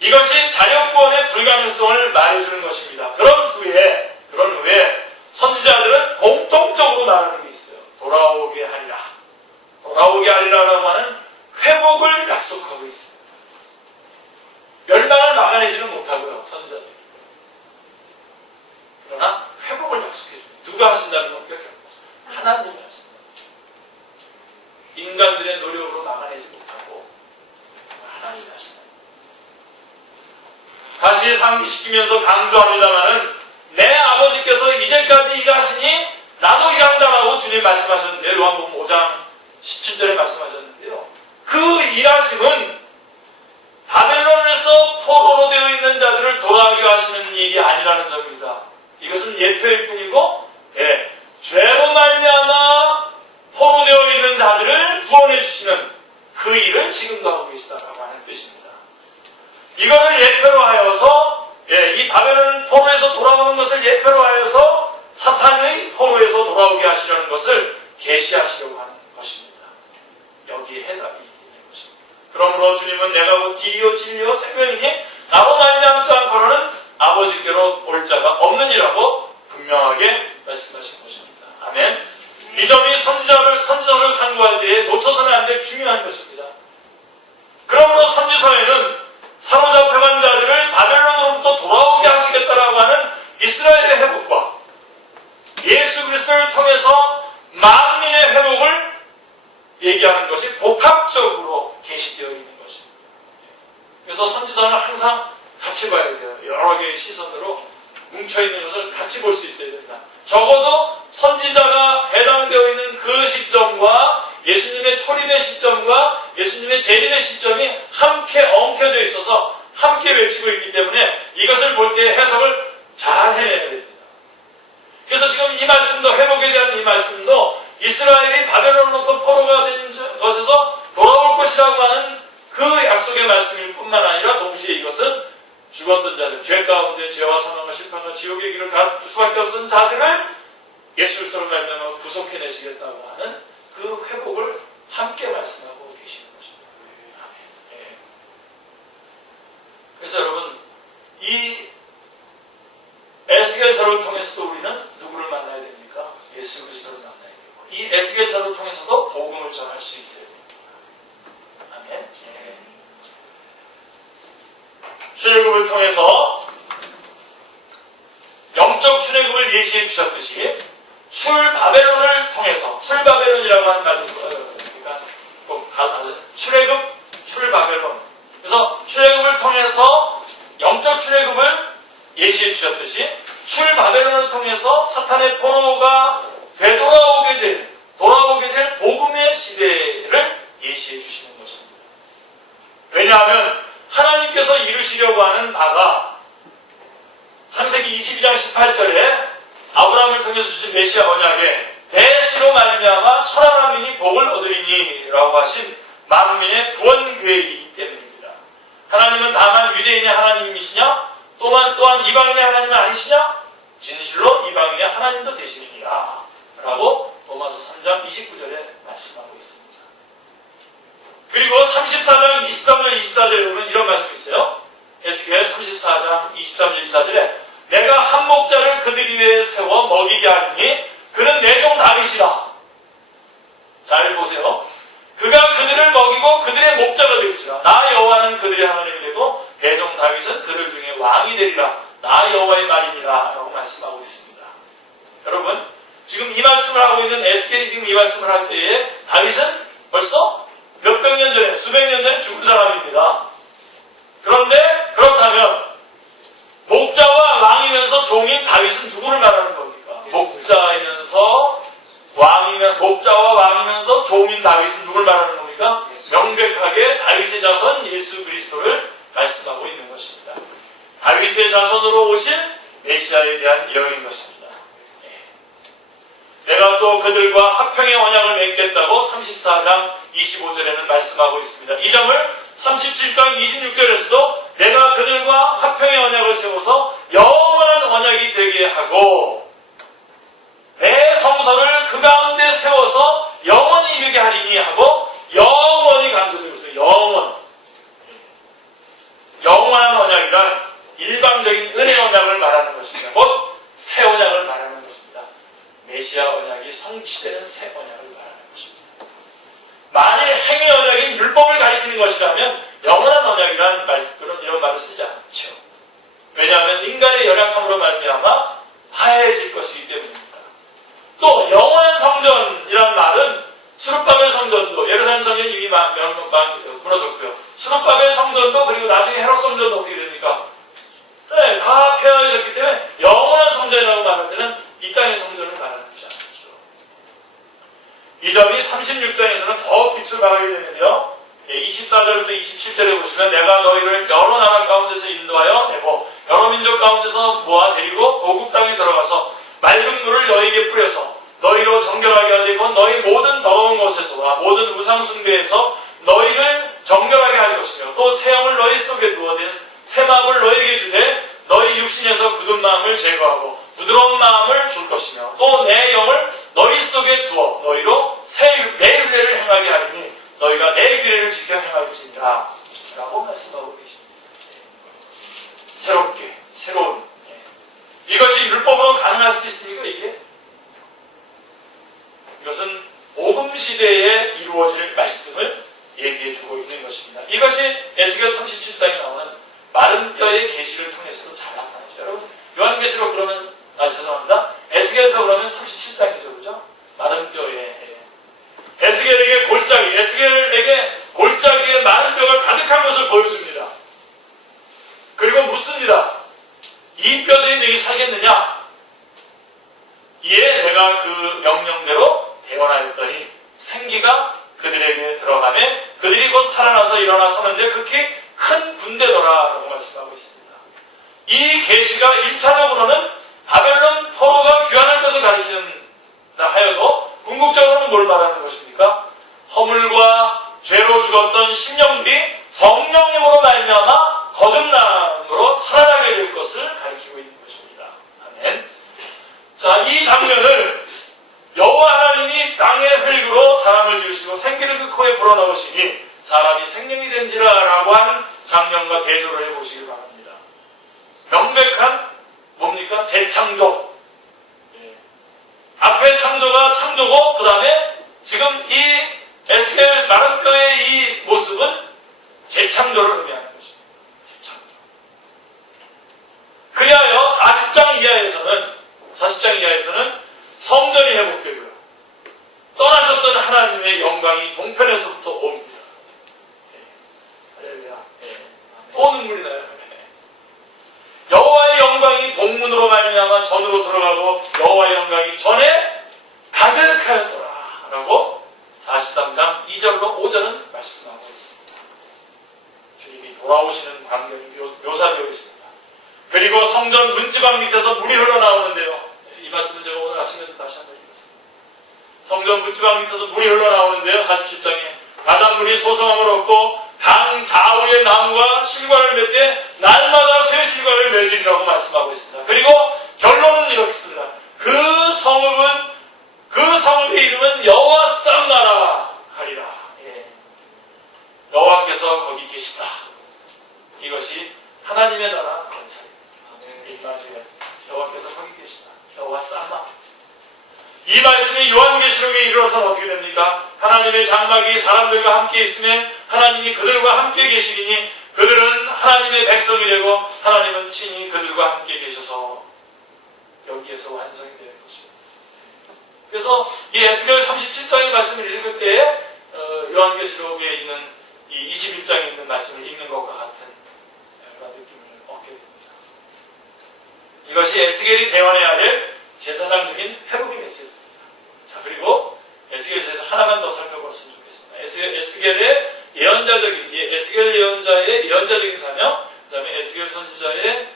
이것이 자력구원의 불가능성을 말해주는 것입니다. 그런 후에 선지자들은 공통적으로 말하는 게 있어요. 돌아오게 하리라. 돌아오게 하리라라고 하는 회복을 약속하고 있습니다. 멸망을 막아내지는 못하고요, 선지자들이. 그러나 회복을 약속해줍니다. 누가 하신다는 겁니까? 하나님이 하신다. 인간들의 노력으로 막아내지 못하고 하나님이 하신다. 다시 상기시키면서 강조합니다마는 내 아버지께서 이제까지 일하시니 나도 일한다라고 주님 말씀하셨는데요. 요한복음 5장 17절에 말씀하셨는데요. 그 일하심은 바벨론에서 포로로 되어 있는 자들을 돌아가게 하시는 일이 아니라는 점입니다. 이것은 예표일 뿐이고, 죄로 말미암아 포로되어 있는 자들을 구원해 주시는 그 일을 지금도 하고 계시다라고 하는 뜻입니다. 이거를 예표로 하여서, 이 바벨론 포로에서 돌아오는 것을 예표로 하여서 사탄의 포로에서 돌아오게 하시려는 것을 계시하시려고 하는 것입니다. 여기에 해답이 있는 것입니다. 그러므로 주님은 내가 곧 길이요 진리요 생명이니 나로 말미암지 않고는 아버지께로 올 자가 없느니라고 분명하게 말씀하신 것입니다. 아멘. 이 점이 선지자를 상고할 때에 놓쳐서는 안 될 중요한 것입니다. 그러므로 선지서에는 사로잡혀간 자들을 바벨론으로부터 돌아오게 하시겠다라고 하는 이스라엘의 회복과 예수 그리스도를 통해서 만민의 회복을 얘기하는 것이 복합적으로 계시되어 있는 것입니다. 그래서 선지서는 항상 같이 봐야 돼요. 여러 개의 시선으로 뭉쳐있는 것을 같이 볼 수 있어야 된다. 적어도 선지자가 해당되어 있는 그 시점과 예수님의 초림의 시점과 예수님의 재림의 시점이 함께 엉켜져 있어서 함께 외치고 있기 때문에 이것을 볼 때 해석을 잘 해내야 됩니다. 그래서 지금 이 말씀도, 회복에 대한 이 말씀도 이스라엘이 바벨론으로부터 포로가 된 것에서 돌아올 것이라고 하는 그 약속의 말씀일 뿐만 아니라 동시에 이것은 죽었던 자들, 죄 가운데 죄와 사망과 심판과 지옥의 길을 갈 수밖에 없는 자들을 예수 그리스도로 말미암아 구속해내시겠다고 하는 그 회복을 함께 말씀하고 계시는 것입니다. 그래서 여러분, 이 에스겔서를 통해서도 우리는 누구를 만나야 됩니까? 예수 그리스도를 만나야 되고, 이 에스겔서를 통해서도 복음을 전할 수 있어야 됩니다. 아멘. 출애굽을 통해서 영적 출애굽을 예시해 주셨듯이 출바벨론을 통해서, 출바벨론이라고 하는 말도 써요. 그러니까 출애굽, 출바벨론. 그래서 출애굽을 통해서 영적 출애굽을 예시해 주셨듯이 출바벨론을 통해서 사탄의 포로가 되돌아오게 될 복음의 시대를 예시해 주시는 것입니다. 왜냐하면 하나님께서 이루시려고 하는 바가 창세기 22장 18절에 아브라함을 통해서 주신 메시아 언약에 대시로 말미암아 천하 만민이 복을 얻으리니 라고 하신 만민의 구원 계획이기 때문입니다. 하나님은 다만 유대인의 하나님이시냐? 또한 이방인의 하나님은 아니시냐? 진실로 이방인의 하나님도 되시느니라 라고 로마서 3장 29절에 말씀하고 있습니다. 그리고 34장 23절 24절에 보면 이런 말씀이 있어요. 에스겔 34장 23절 24절에 내가 한 목자를 그들 위에 세워 먹이게 하리니 그는 내 종 다윗이라. 잘 보세요. 그가 그들을 먹이고 그들의 목자가 될지라. 나 여호와는 그들의 하나님이 되고 내 종 다윗은 그들 중에 왕이 되리라. 나 여호와의 말이니라 라고 말씀하고 있습니다. 여러분, 지금 이 말씀을 하고 있는 에스겔이 지금 이 말씀을 할 때에 다윗은 벌써 몇백 년 전에, 수백 년 전에 죽은 사람입니다. 그런데 그렇다면 목자와 왕이면서 종인 다윗은 누구를 말하는 겁니까? 목자와 왕이면서 종인 다윗은 누구를 말하는 겁니까? 명백하게 다윗의 자손 예수 그리스도를 말씀하고 있는 것입니다. 다윗의 자손으로 오신 메시아에 대한 예언인 것입니다. 내가 또 그들과 화평의 언약을 맺겠다고 34장 25절에는 말씀하고 있습니다. 이 점을 37장 26절에서도 내가 그들과 화평의 언약을 세워서 영원한 언약이 되게 하고 성취되는 새 언약을 말하는 것입니다. 만일 행위 언약이 율법을 가리키는 것이라면 영원한 언약이라는 이런 말을 쓰지 않죠. 왜냐하면 인간의 연약함으로 말미암아 화해해질 것이기 때문입니다. 또 영원한 성전이라는 말은 수르바벨 성전도, 예루살렘 성전이 이미 무너졌고요. 수르바벨 성전도, 그리고 나중에 헤롯 성전도 어떻게 됩니까? 네, 다 폐허해졌기 때문에 영원한 성전이라고 말할 때는 이 땅의 성전을 말하는 것이 아니죠. 이 점이 36장에서는 더 빛을 발하게 되는데요. 24절부터 27절에 보시면 내가 너희를 여러 나라 가운데서 인도하여 내고 여러 민족 가운데서 모아 데리고 고국 땅에 들어가서 맑은 물을 너희에게 뿌려서 너희로 정결하게 하되고 너희 모든 더러운 곳에서와 모든 우상 숭배에서 너희를 정결하게 할 것이며 또 새 영을 너희 속에 두어낸 새 마음을 너희에게 주되 너희 육신에서 굳은 마음을 제거하고 부드러운 마음을 줄 것이며 또 내 영을 너희 속에 두어 너희로 내 율례를 행하게 하리니 너희가 내 규례를 지켜 행할지니라 라고 말씀하고 계십니다. 새롭게, 새로운. 이것이 율법으로 가능할 수 있습니까, 이게? 이것은 복음시대에 이루어질 말씀을 얘기해 주고 있는 것입니다. 이것이 에스겔 37장에 나오는 마른 뼈의 계시를 통해서도 잘 나타나죠. 여러분, 요한계시록 그러면, 죄송합니다. 에스겔서 그러면 37장이죠, 그죠? 마른 뼈의. 에스겔에게 골짜기에 마른 뼈가 가득한 것을 보여줍니다. 그리고 묻습니다. 이 뼈들이 너희 살겠느냐? 이에 내가 그 명령대로 대언하였더니 생기가 그들에게 들어가매 그들이 곧 살아나서 일어나 서는데 극히 큰 군대더라라고 말씀하고 있습니다. 이 계시가 1차적으로는 바벨론 포로가 귀환할 것을 가리키는 하여도 궁극적으로는 뭘 말하는 것입니까? 허물과 죄로 죽었던 심령들이 성령님으로 말미암아 거듭남으로 살아나게 될 것을 가리키고 있는 것입니다. 아멘. 자, 이 장면을 여호와 하나님이 땅의 흙으로 사람을 지으시고 생기를 그 코에 불어넣으시니 사람이 생명이 된지라 라고 한 장면과 대조를 해보시기 바랍니다. 명백한 뭡니까? 재창조. 앞에 창조가 창조고 그 다음에 지금 이 에스겔 마른 뼈의 이 모습은 재창조를 의미하는 것입니다. 재창조. 그리하여 40장 이하에서는 성전이 회복되고요. 떠나셨던 하나님의 영광이 동편에서부터 옵니다. 할렐루야. 또 눈물이 나요. 여호와의 영광이 동문으로 말미암아 전으로 들어가고 여호와의 영광이 전에 가득하였더라 라고 43장 2절로 5절은 말씀하고 있습니다. 주님이 돌아오시는 광경이 묘사되어 있습니다. 그리고 성전 문지방 밑에서 물이 흘러나오는데요. 이 말씀은 제가 오늘 아침에도 다시 한번 읽었습니다. 성전 문지방 밑에서 물이 흘러나오는데요. 47장에 바닷물이 소성함을 얻고 강 좌우의 나무가 실과를 맺게 날마다 새 실과를 맺으리라고 말씀하고 있습니다. 그리고 결론은 이렇게 씁니다. 그 성읍의 이름은 여호와 쌍나라 하리라. 여호와께서 거기 계시다. 이것이 하나님의 나라 건설입니다. 임마누엘, 여호와께서 거기 계시다. 여호와 쌍나. 이 말씀이 요한계시록에 이르러서는 어떻게 됩니까? 하나님의 장막이 사람들과 함께 있으면 하나님이 그들과 함께 계시리니 그들은 하나님의 백성이 되고 하나님은 친히 그들과 함께 계셔서 여기에서 완성이 되는 것입니다. 그래서 이 에스겔 37장의 말씀을 읽을 때에 요한계시록에 있는 이 21장에 있는 말씀을 읽는 것과 같은 그런 느낌을 얻게 됩니다. 이것이 에스겔이 대언해야 될 제사장적인 회복의 메시지입니다. 자, 그리고 에스겔에서 하나만 더 살펴봤으면 좋겠습니다. 에스겔의 예언자적인, 에스겔 예언자의 예언자적인 사명, 그 다음에 에스겔 선지자의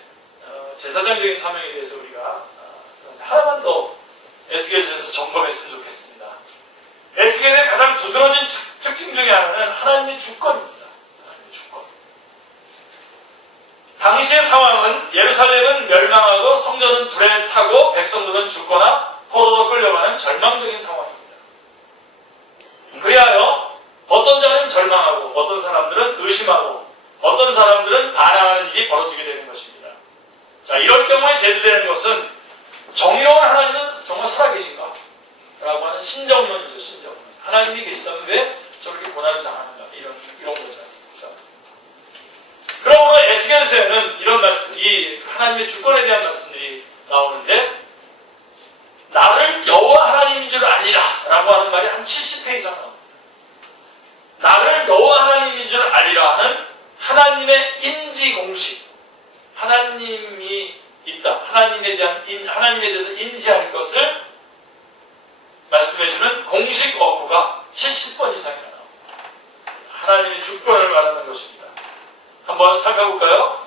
제사장적인 사명에 대해서 우리가 하나만 더 에스겔에서 점검했으면 좋겠습니다. 에스겔의 가장 두드러진 특징 중에 하나는 하나님의 주권입니다. 하나님의 주권. 당시의 상황은 예루살렘은 멸망하고 성전은 불에 타고 백성들은 죽거나 포로로 끌려가는 절망적인 상황입니다. 그리하여 어떤 자는 절망하고 어떤 사람들은 의심하고 어떤 사람들은 반항하는 일이 벌어지게 되는 것입니다. 자, 이럴 경우에 대두되는 것은 정의로운 하나님은 정말 살아계신가? 라고 하는 신정론이죠. 신정론. 하나님이 계시다면 왜 저렇게 고난을 당하는가, 이런 거지 않습니까? 그러므로 에스겔서에는 이런 말씀, 이 하나님의 주권에 대한 말씀들이 나오는데, 나를 여호와 하나님인 줄 아니라 라고 하는 말이 한 70회 이상 나옵니다. 나를 여호와 하나님인 줄 아니라 하는 하나님의 인지 공식, 하나님이 있다, 하나님에 대해서 인지할 것을 말씀해주는 공식 어구가 70번 이상이나 나옵니다. 하나님의 주권을 말하는 것입니다. 한번 살펴볼까요?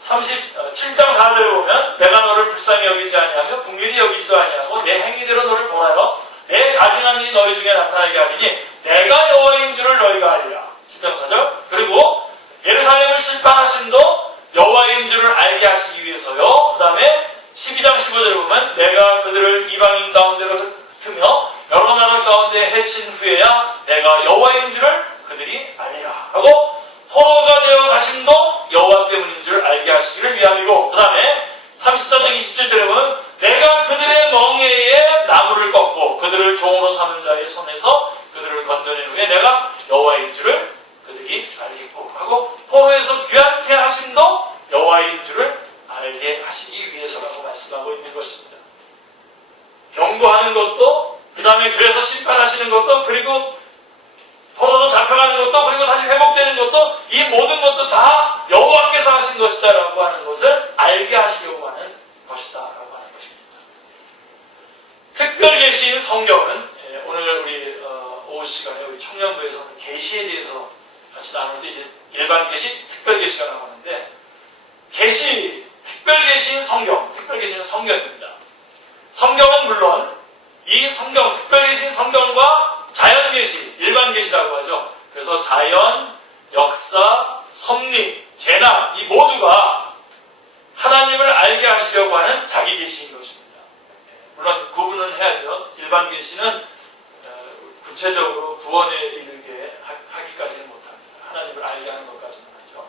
37장 4절에 보면, 내가 너를 불쌍히 여기지 아니하며 긍휼히 여기지도 아니하고 내 행위대로 너를 보하여 내 가증한 일이 너희 중에 나타나게 하리니 내가 여호와인 줄을 너희가 알리라. 10장 4절. 그리고 예루살렘을 심판하심도 여호와인 줄을 알게 하시기 위해서요. 그 다음에 12장 15절에 보면, 내가 그들을 이방인 가운데로 흩으며 여러 나라 가운데 해친 후에야 내가 여호와인 줄을 그들이 알리라 하고, 포로가 되어 가심도 여호와 때문인 줄 알게 하시기를 위함이고, 그 다음에 34장 27절에 보면, 내가 그들의 멍에에 나무를 꺾고 그들을 종으로 삼은 자의 손에서 그들을 건져낸 후에 내가 여호와인 줄을 그들이 알리고 하고, 포로에서 귀환케 하심도 여호와인 줄을 알게 하시기 위해서라고 말씀하고 있는 것입니다. 경고하는 것도, 그 다음에 그래서 심판하시는 것도, 그리고 포로로 잡혀가는 것도, 그리고 다시 회복되는 것도, 이 모든 것도 다 여호와께서 하신 것이다 라고 하는 것을 알게 하시려고 하는 것이다 라고 하는 것입니다. 특별 계시인 성경은, 오늘 우리 오후 시간에 우리 청년부에서는 계시에 대해서 같이 나눌 때 이제 일반 계시, 특별 계시가 나오는데, 계시, 특별 계시인 성경, 특별 계시는 성경입니다. 성경은 물론 이 성경, 특별 계시인 성경과 자연 계시, 일반 계시라고 하죠. 그래서 자연, 역사, 섭리, 재난, 이 모두가 하나님을 알게 하시려고 하는 자기 계시인 것입니다. 물론 구분은 해야죠. 일반 계시는 구체적으로 구원에 이르게 하기까지는 못합니다. 하나님을 알게 하는 것까지는 하죠.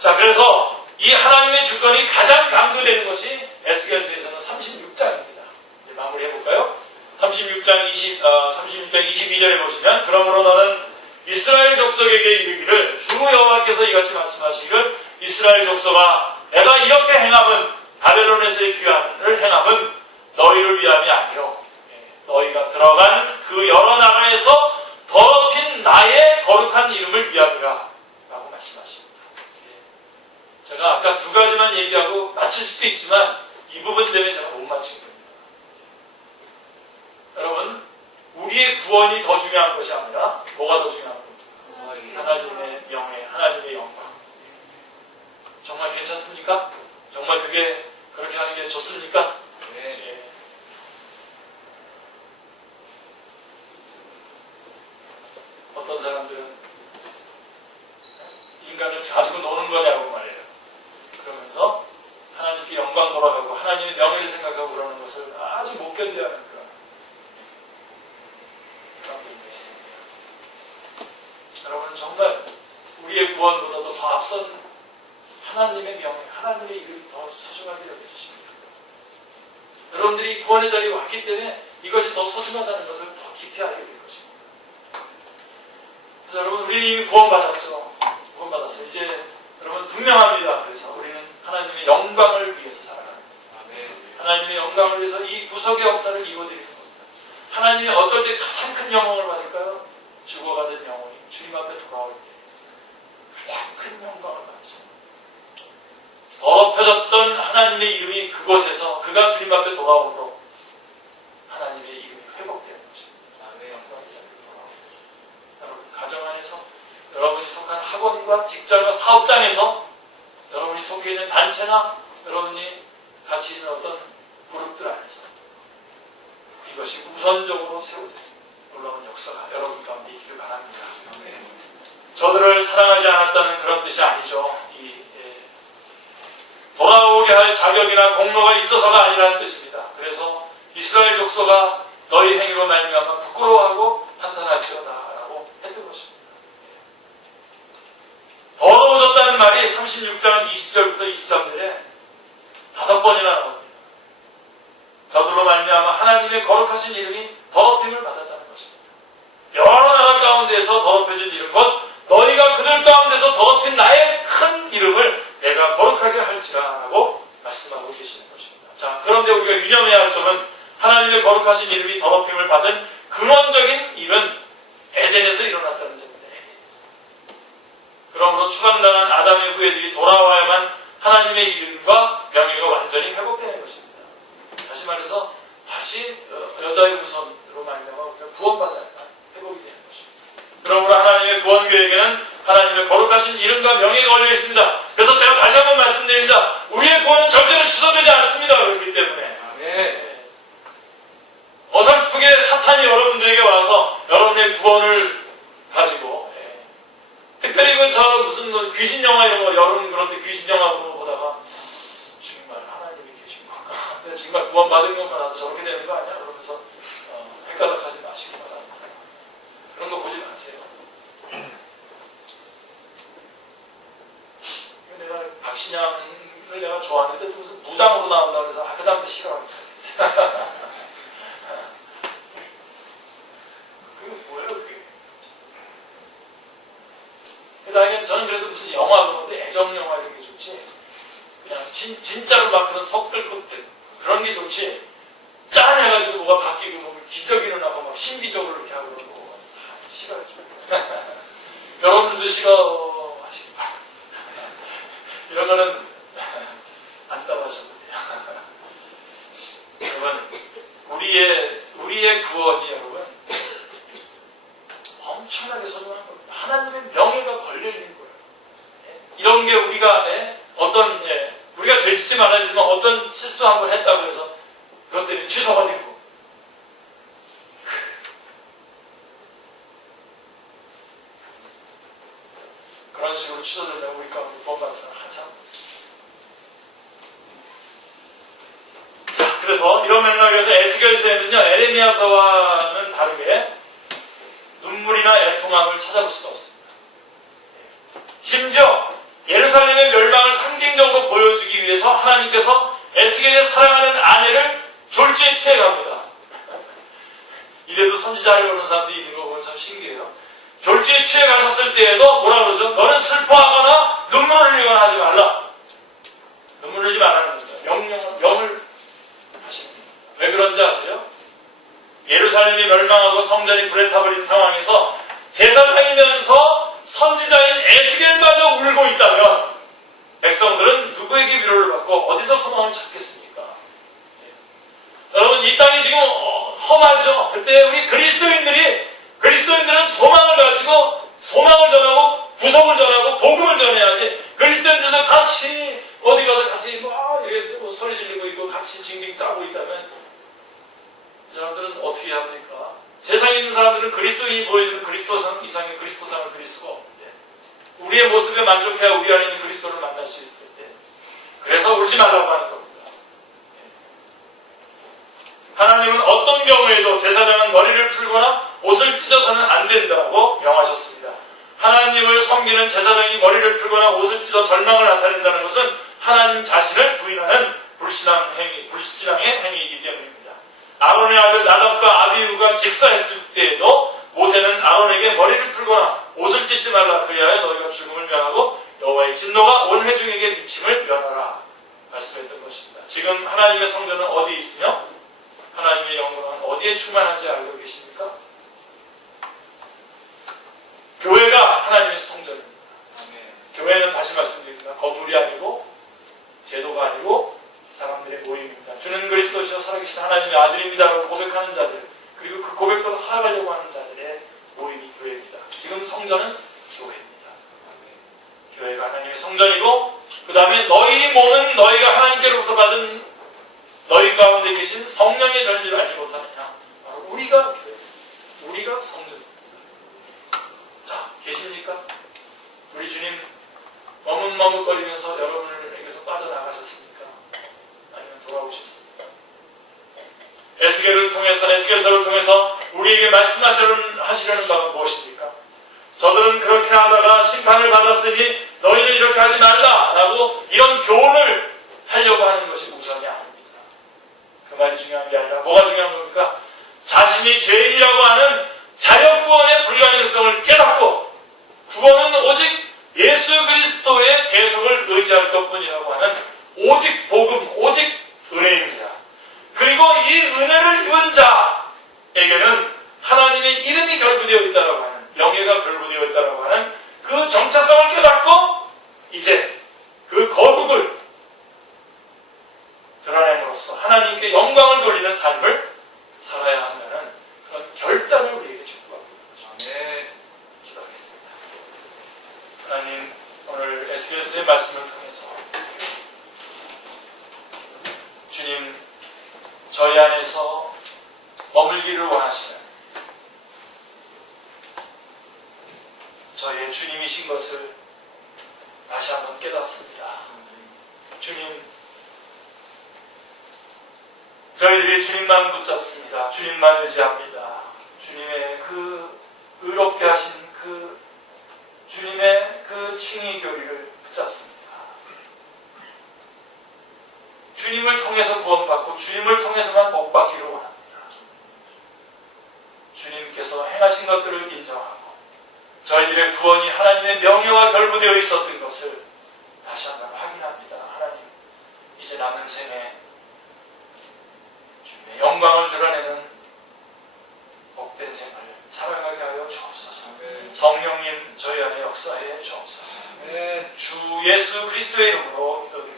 자, 그래서 이 하나님의 주권이 가장 강조되는 것이 에스겔서에서는 36장입니다. 이제 마무리해볼까요? 36장 22절에 보시면, 그러므로 너는 이스라엘 족속에게 이르기를, 주 여호와께서 이같이 말씀하시기를, 이스라엘 족속아, 내가 이렇게 행함은, 바벨론에서의 귀환을 행함은 너희를 위함이 아니요, 너희가 들어간 그 여러 나라에서 더럽힌 나의 거룩한 이름을 위함이라 라고 말씀하십니다. 제가 아까 두 가지만 얘기하고 마칠 수도 있지만 이 부분 때문에 제가 못 마친 겁니다. 여러분, 우리의 구원이 더 중요한 것이 아니라 뭐가 더 중요한 겁니까? 하나님의 명예, 하나님의 영광. 정말 괜찮습니까? 정말 그게 그렇게 하는 게 좋습니까? 네. 어떤 사람들은 인간을 가지고 노는 거냐고 말해요. 그러면서 하나님께 영광 돌아가고 하나님의 명예를 생각하고 그러는 것을 아주 못 견뎌하는 그런 사람들도 있습니다. 여러분, 정말 우리의 구원보다도 더 앞선 하나님의 명예, 하나님의 이름이 더 소중하게 여겨주십니다. 여러분들이 구원의 자리에 왔기 때문에 이것이 더 소중하다는 것을 더 깊이 알게 될 것입니다. 그래서 여러분, 우리는 이미 구원받았죠. 구원받았어요. 이제 여러분 분명합니다. 그래서 우리는 하나님의 영광을 위해서 살아가는 겁니다. 하나님의 영광을 위해서 이 구속의 역사를 이루어드리는 겁니다. 하나님이 어떨 때 가장 큰 영광을 받을까요? 죽어가던 영혼이 주님 앞에 돌아올 때 가장 큰 영광을 받죠. 더럽혀졌던 하나님의 이름이 그곳에서 그가 주님 앞에 돌아오므로 하나님의 이름이 회복되는 것입니다. 영광의 자리로 돌아옵니다. 여러분, 가정 안에서, 여러분이 속한 학원과 직장과 사업장에서, 여러분이 속해 있는 단체나 여러분이 같이 있는 어떤 그룹들 안에서 이것이 우선적으로 세워진 놀라운 역사가 여러분 가운데 있기를 바랍니다. 저들을 사랑하지 않았다는 그런 뜻이 아니죠. 돌아오게 할 자격이나 공로가 있어서가 아니라는 뜻입니다. 그래서 이스라엘 족속아, 너희 행위로 말미암아 부끄러워하고 한탄할지어다라고 했던 것입니다. 더러워졌다는 말이 36장 20절부터 23절에 5번이나 나옵니다. 저들로 말미암아 하나님의 거룩하신 이름이 더럽힘을 받았다는 것입니다. 여러 나라 가운데서 더럽혀진 이름 곧 너희가 그들 가운데서 더럽힌 나의 큰 이름을 내가 거룩하게 할지라라고 말씀하고 계시는 것입니다. 자, 그런데 우리가 유념해야 할 점은 하나님의 거룩하신 이름이 더럽힘을 받은 근원적인 일은 에덴에서 일어났다는 점입니다. 그러므로 추방당한 아담의 후예들이 돌아와야만 하나님의 이름과 명예가 완전히 회복되는 것입니다. 다시 말해서 다시 여자의 후손으로 말미암아 우리가 구원받아야만 회복이 되는 것입니다. 그러므로 하나님의 구원 계획에는 하나님의 거룩하신 이름과 명예가 걸려 있습니다. 그래서 제가 다시 한번 말씀드립니다. 우리의 구원은 절대로 취소되지 않습니다. 그렇기 때문에 어설프게 사탄이 여러분들에게 와서 여러분의 구원을 가지고 특별히 저 무슨 귀신 영화 이런 거 여러분 그런데 귀신 영화 보다가 정말 하나님이 계신 건가? 정말 구원 받은 것만 나도 저렇게 되는 거 아니야? 그러면서 헷갈락하지 마시기 바랍니다. 그런 거 보지 마세요. 내가 박신양을 내가 좋아하는데 또 무슨 무당으로 나온다고 해서 그 다음부터 싫어합니다. 그게 뭐예요 그게? 저는 그래도 무슨 영화 보는데 애정 영화 이런 게 좋지 그냥 진짜로 막 그런 속 끓고 그런 게 좋지 짠해가지고 뭐가 바뀌고 뭐 기적이 일어나고 막 신비적으로 이렇게 하고 그런 거 다 싫어요. 여러분들도 싫어하시기 바랍니다. 이런 거는 안 따라하셔도 돼요. 여러분 우리의 구원이 여러분 엄청나게 소중한 겁니다. 하나님의 명예가 걸려있는 거예요. 이런 게 우리가 우리가 죄 짓지 말아야 되지만 어떤 실수 한번 했다고 해서 그것 때문에 취소가 되고 그런 식으로 취소된다고 우리 가운데 구원받은 사람 한 사람 없어요. 자, 그래서 이런 맥락에서 에스겔서에는요 에레미야서와는 다르게 눈물이나 애통함을 찾아볼 수가 없습니다. 심지어 예루살렘의 멸망을 상징적으로 보여주기 위해서 하나님께서 에스겔의 사랑하는 아내를 졸지에 취해갑니다. 이래도 선지자를 보는 사람들이 있는 거 보면 참 신기해요. 졸지에 취해가셨을 때에도 뭐라 그러죠? 너는 슬퍼하거나 눈물을 흘리거나 하지 말라. 눈물 흘리지 말라는 거죠. 명을 하십니다. 왜 그런지 아세요? 예루살렘이 멸망하고 성전이 불에 타버린 상황에서 제사장이면서 선지자인 에스겔마저 울고 있다면 백성들은 누구에게 위로를 받고 어디서 소망을 찾겠습니까? 여러분 이 땅이 지금 험하죠. 그때 우리 그리스도인들은 소망을 가지고 소망을 전하고 구속을 전하고 복음을 전해야지. 그리스도인들도 같이 어디 가서 같이 이렇게 소리 지르고 있고 같이 징징 짜고 있다면 이 사람들은 어떻게 합니까? 세상에 있는 사람들은 그리스도인이 보여주는 그리스도상 이상의 그리스도상을 그릴 수가 없는데 우리의 모습에 만족해야 우리 안에 있는 그리스도를 만날 수 있을 텐데 그래서 울지 말라고 하는 겁니다. 하나님은 어떤 경우에도 제사장은 머리를 풀거나 옷을 찢어서는 안 된다고 명하셨습니다. 하나님을 섬기는 제사장이 머리를 풀거나 옷을 찢어 절망을 나타낸다는 것은 하나님 자신을 부인하는 불신앙의 행위이기 때문입니다. 아론의 아들 나답과 아비후가 직사했을 때에도 모세는 아론에게 머리를 풀거나 옷을 찢지 말라 그리하여 너희가 죽음을 면하고 여호와의 진노가 온 회중에게 미침을 면하라 말씀했던 것입니다. 지금 하나님의 성전은 어디에 있으며 하나님의 영광은 어디에 충만한지 알고 계십니까? 교회가 하나님의 성전입니다. 교회는 다시 말씀드립니다. 건물이 아니고 제도가 아니고 사람들의 모임입니다. 주는 그리스도시여 살아계신 하나님의 아들입니다라고 고백하는 자들 그리고 그 고백대로 살아가려고 하는 자들의 모임이 교회입니다. 지금 성전은 교회입니다. 교회가 하나님의 성전이고 그 다음에 너희 몸은 너희가 하나님께로부터 받은 너희 가운데 계신 성령의 전리를 알지 못하느냐. 바로 우리가 성전입니다. 자, 계십니까? 우리 주님 머뭇머뭇거리면서 여러분에게서 빠져나가셨습니까? 아니면 돌아오셨습니까? 에스겔서를 통해서 우리에게 말씀하시려는 바가 무엇입니까? 저들은 그렇게 하다가 심판을 받았으니 너희는 이렇게 하지 말라 라고 이런 교훈을 하려고 하는 것이 우선이 아닙니다. 그 말이 중요한 게 아니라 뭐가 중요한 겁니까? 자신이 죄인이라고 하는 자력구원의 불가능성을 깨닫고 구원은 오직 예수 그리스도의 대속을 의지할 것뿐이라고 하는 오직 복음, 오직 은혜입니다. 그리고 이 은혜를 입은 자에게는 하나님의 이름이 결부되어 있다고 하는, 명예가 결부되어 있다고 하는 그 정체성을 깨닫고 이제 그 거룩을 드러냄으로써 하나님께 영광을 돌리는 삶을 살아야 한다는 그런 결단을 우리에게 촉구하고 있는 거죠. 네, 기도하겠습니다. 하나님, 오늘 에스겔서의 말씀을 통해서 주님, 저희 안에서 머물기를 원하시는 저희의 주님이신 것을 다시 한번 깨닫습니다. 주님, 저희들이 주님만 붙잡습니다. 주님만 의지합니다. 주님의 그 의롭게 하신 그 주님의 그 칭의 교리를 붙잡습니다. 주님을 통해서 구원받고 주님을 통해서만 복받기를 원합니다. 주님께서 행하신 것들을 인정하고 저희들의 구원이 하나님의 명예와 결부되어 있었던 것을 다시 한번 확인합니다. 하나님, 이제 남은 생에 주님의 영광을 드러내는 복된 생을 살아가게 하여 주옵소서. 성령님, 저희 안에 역사해 주옵소서. 주 예수 그리스도의 이름으로 기도드립니다.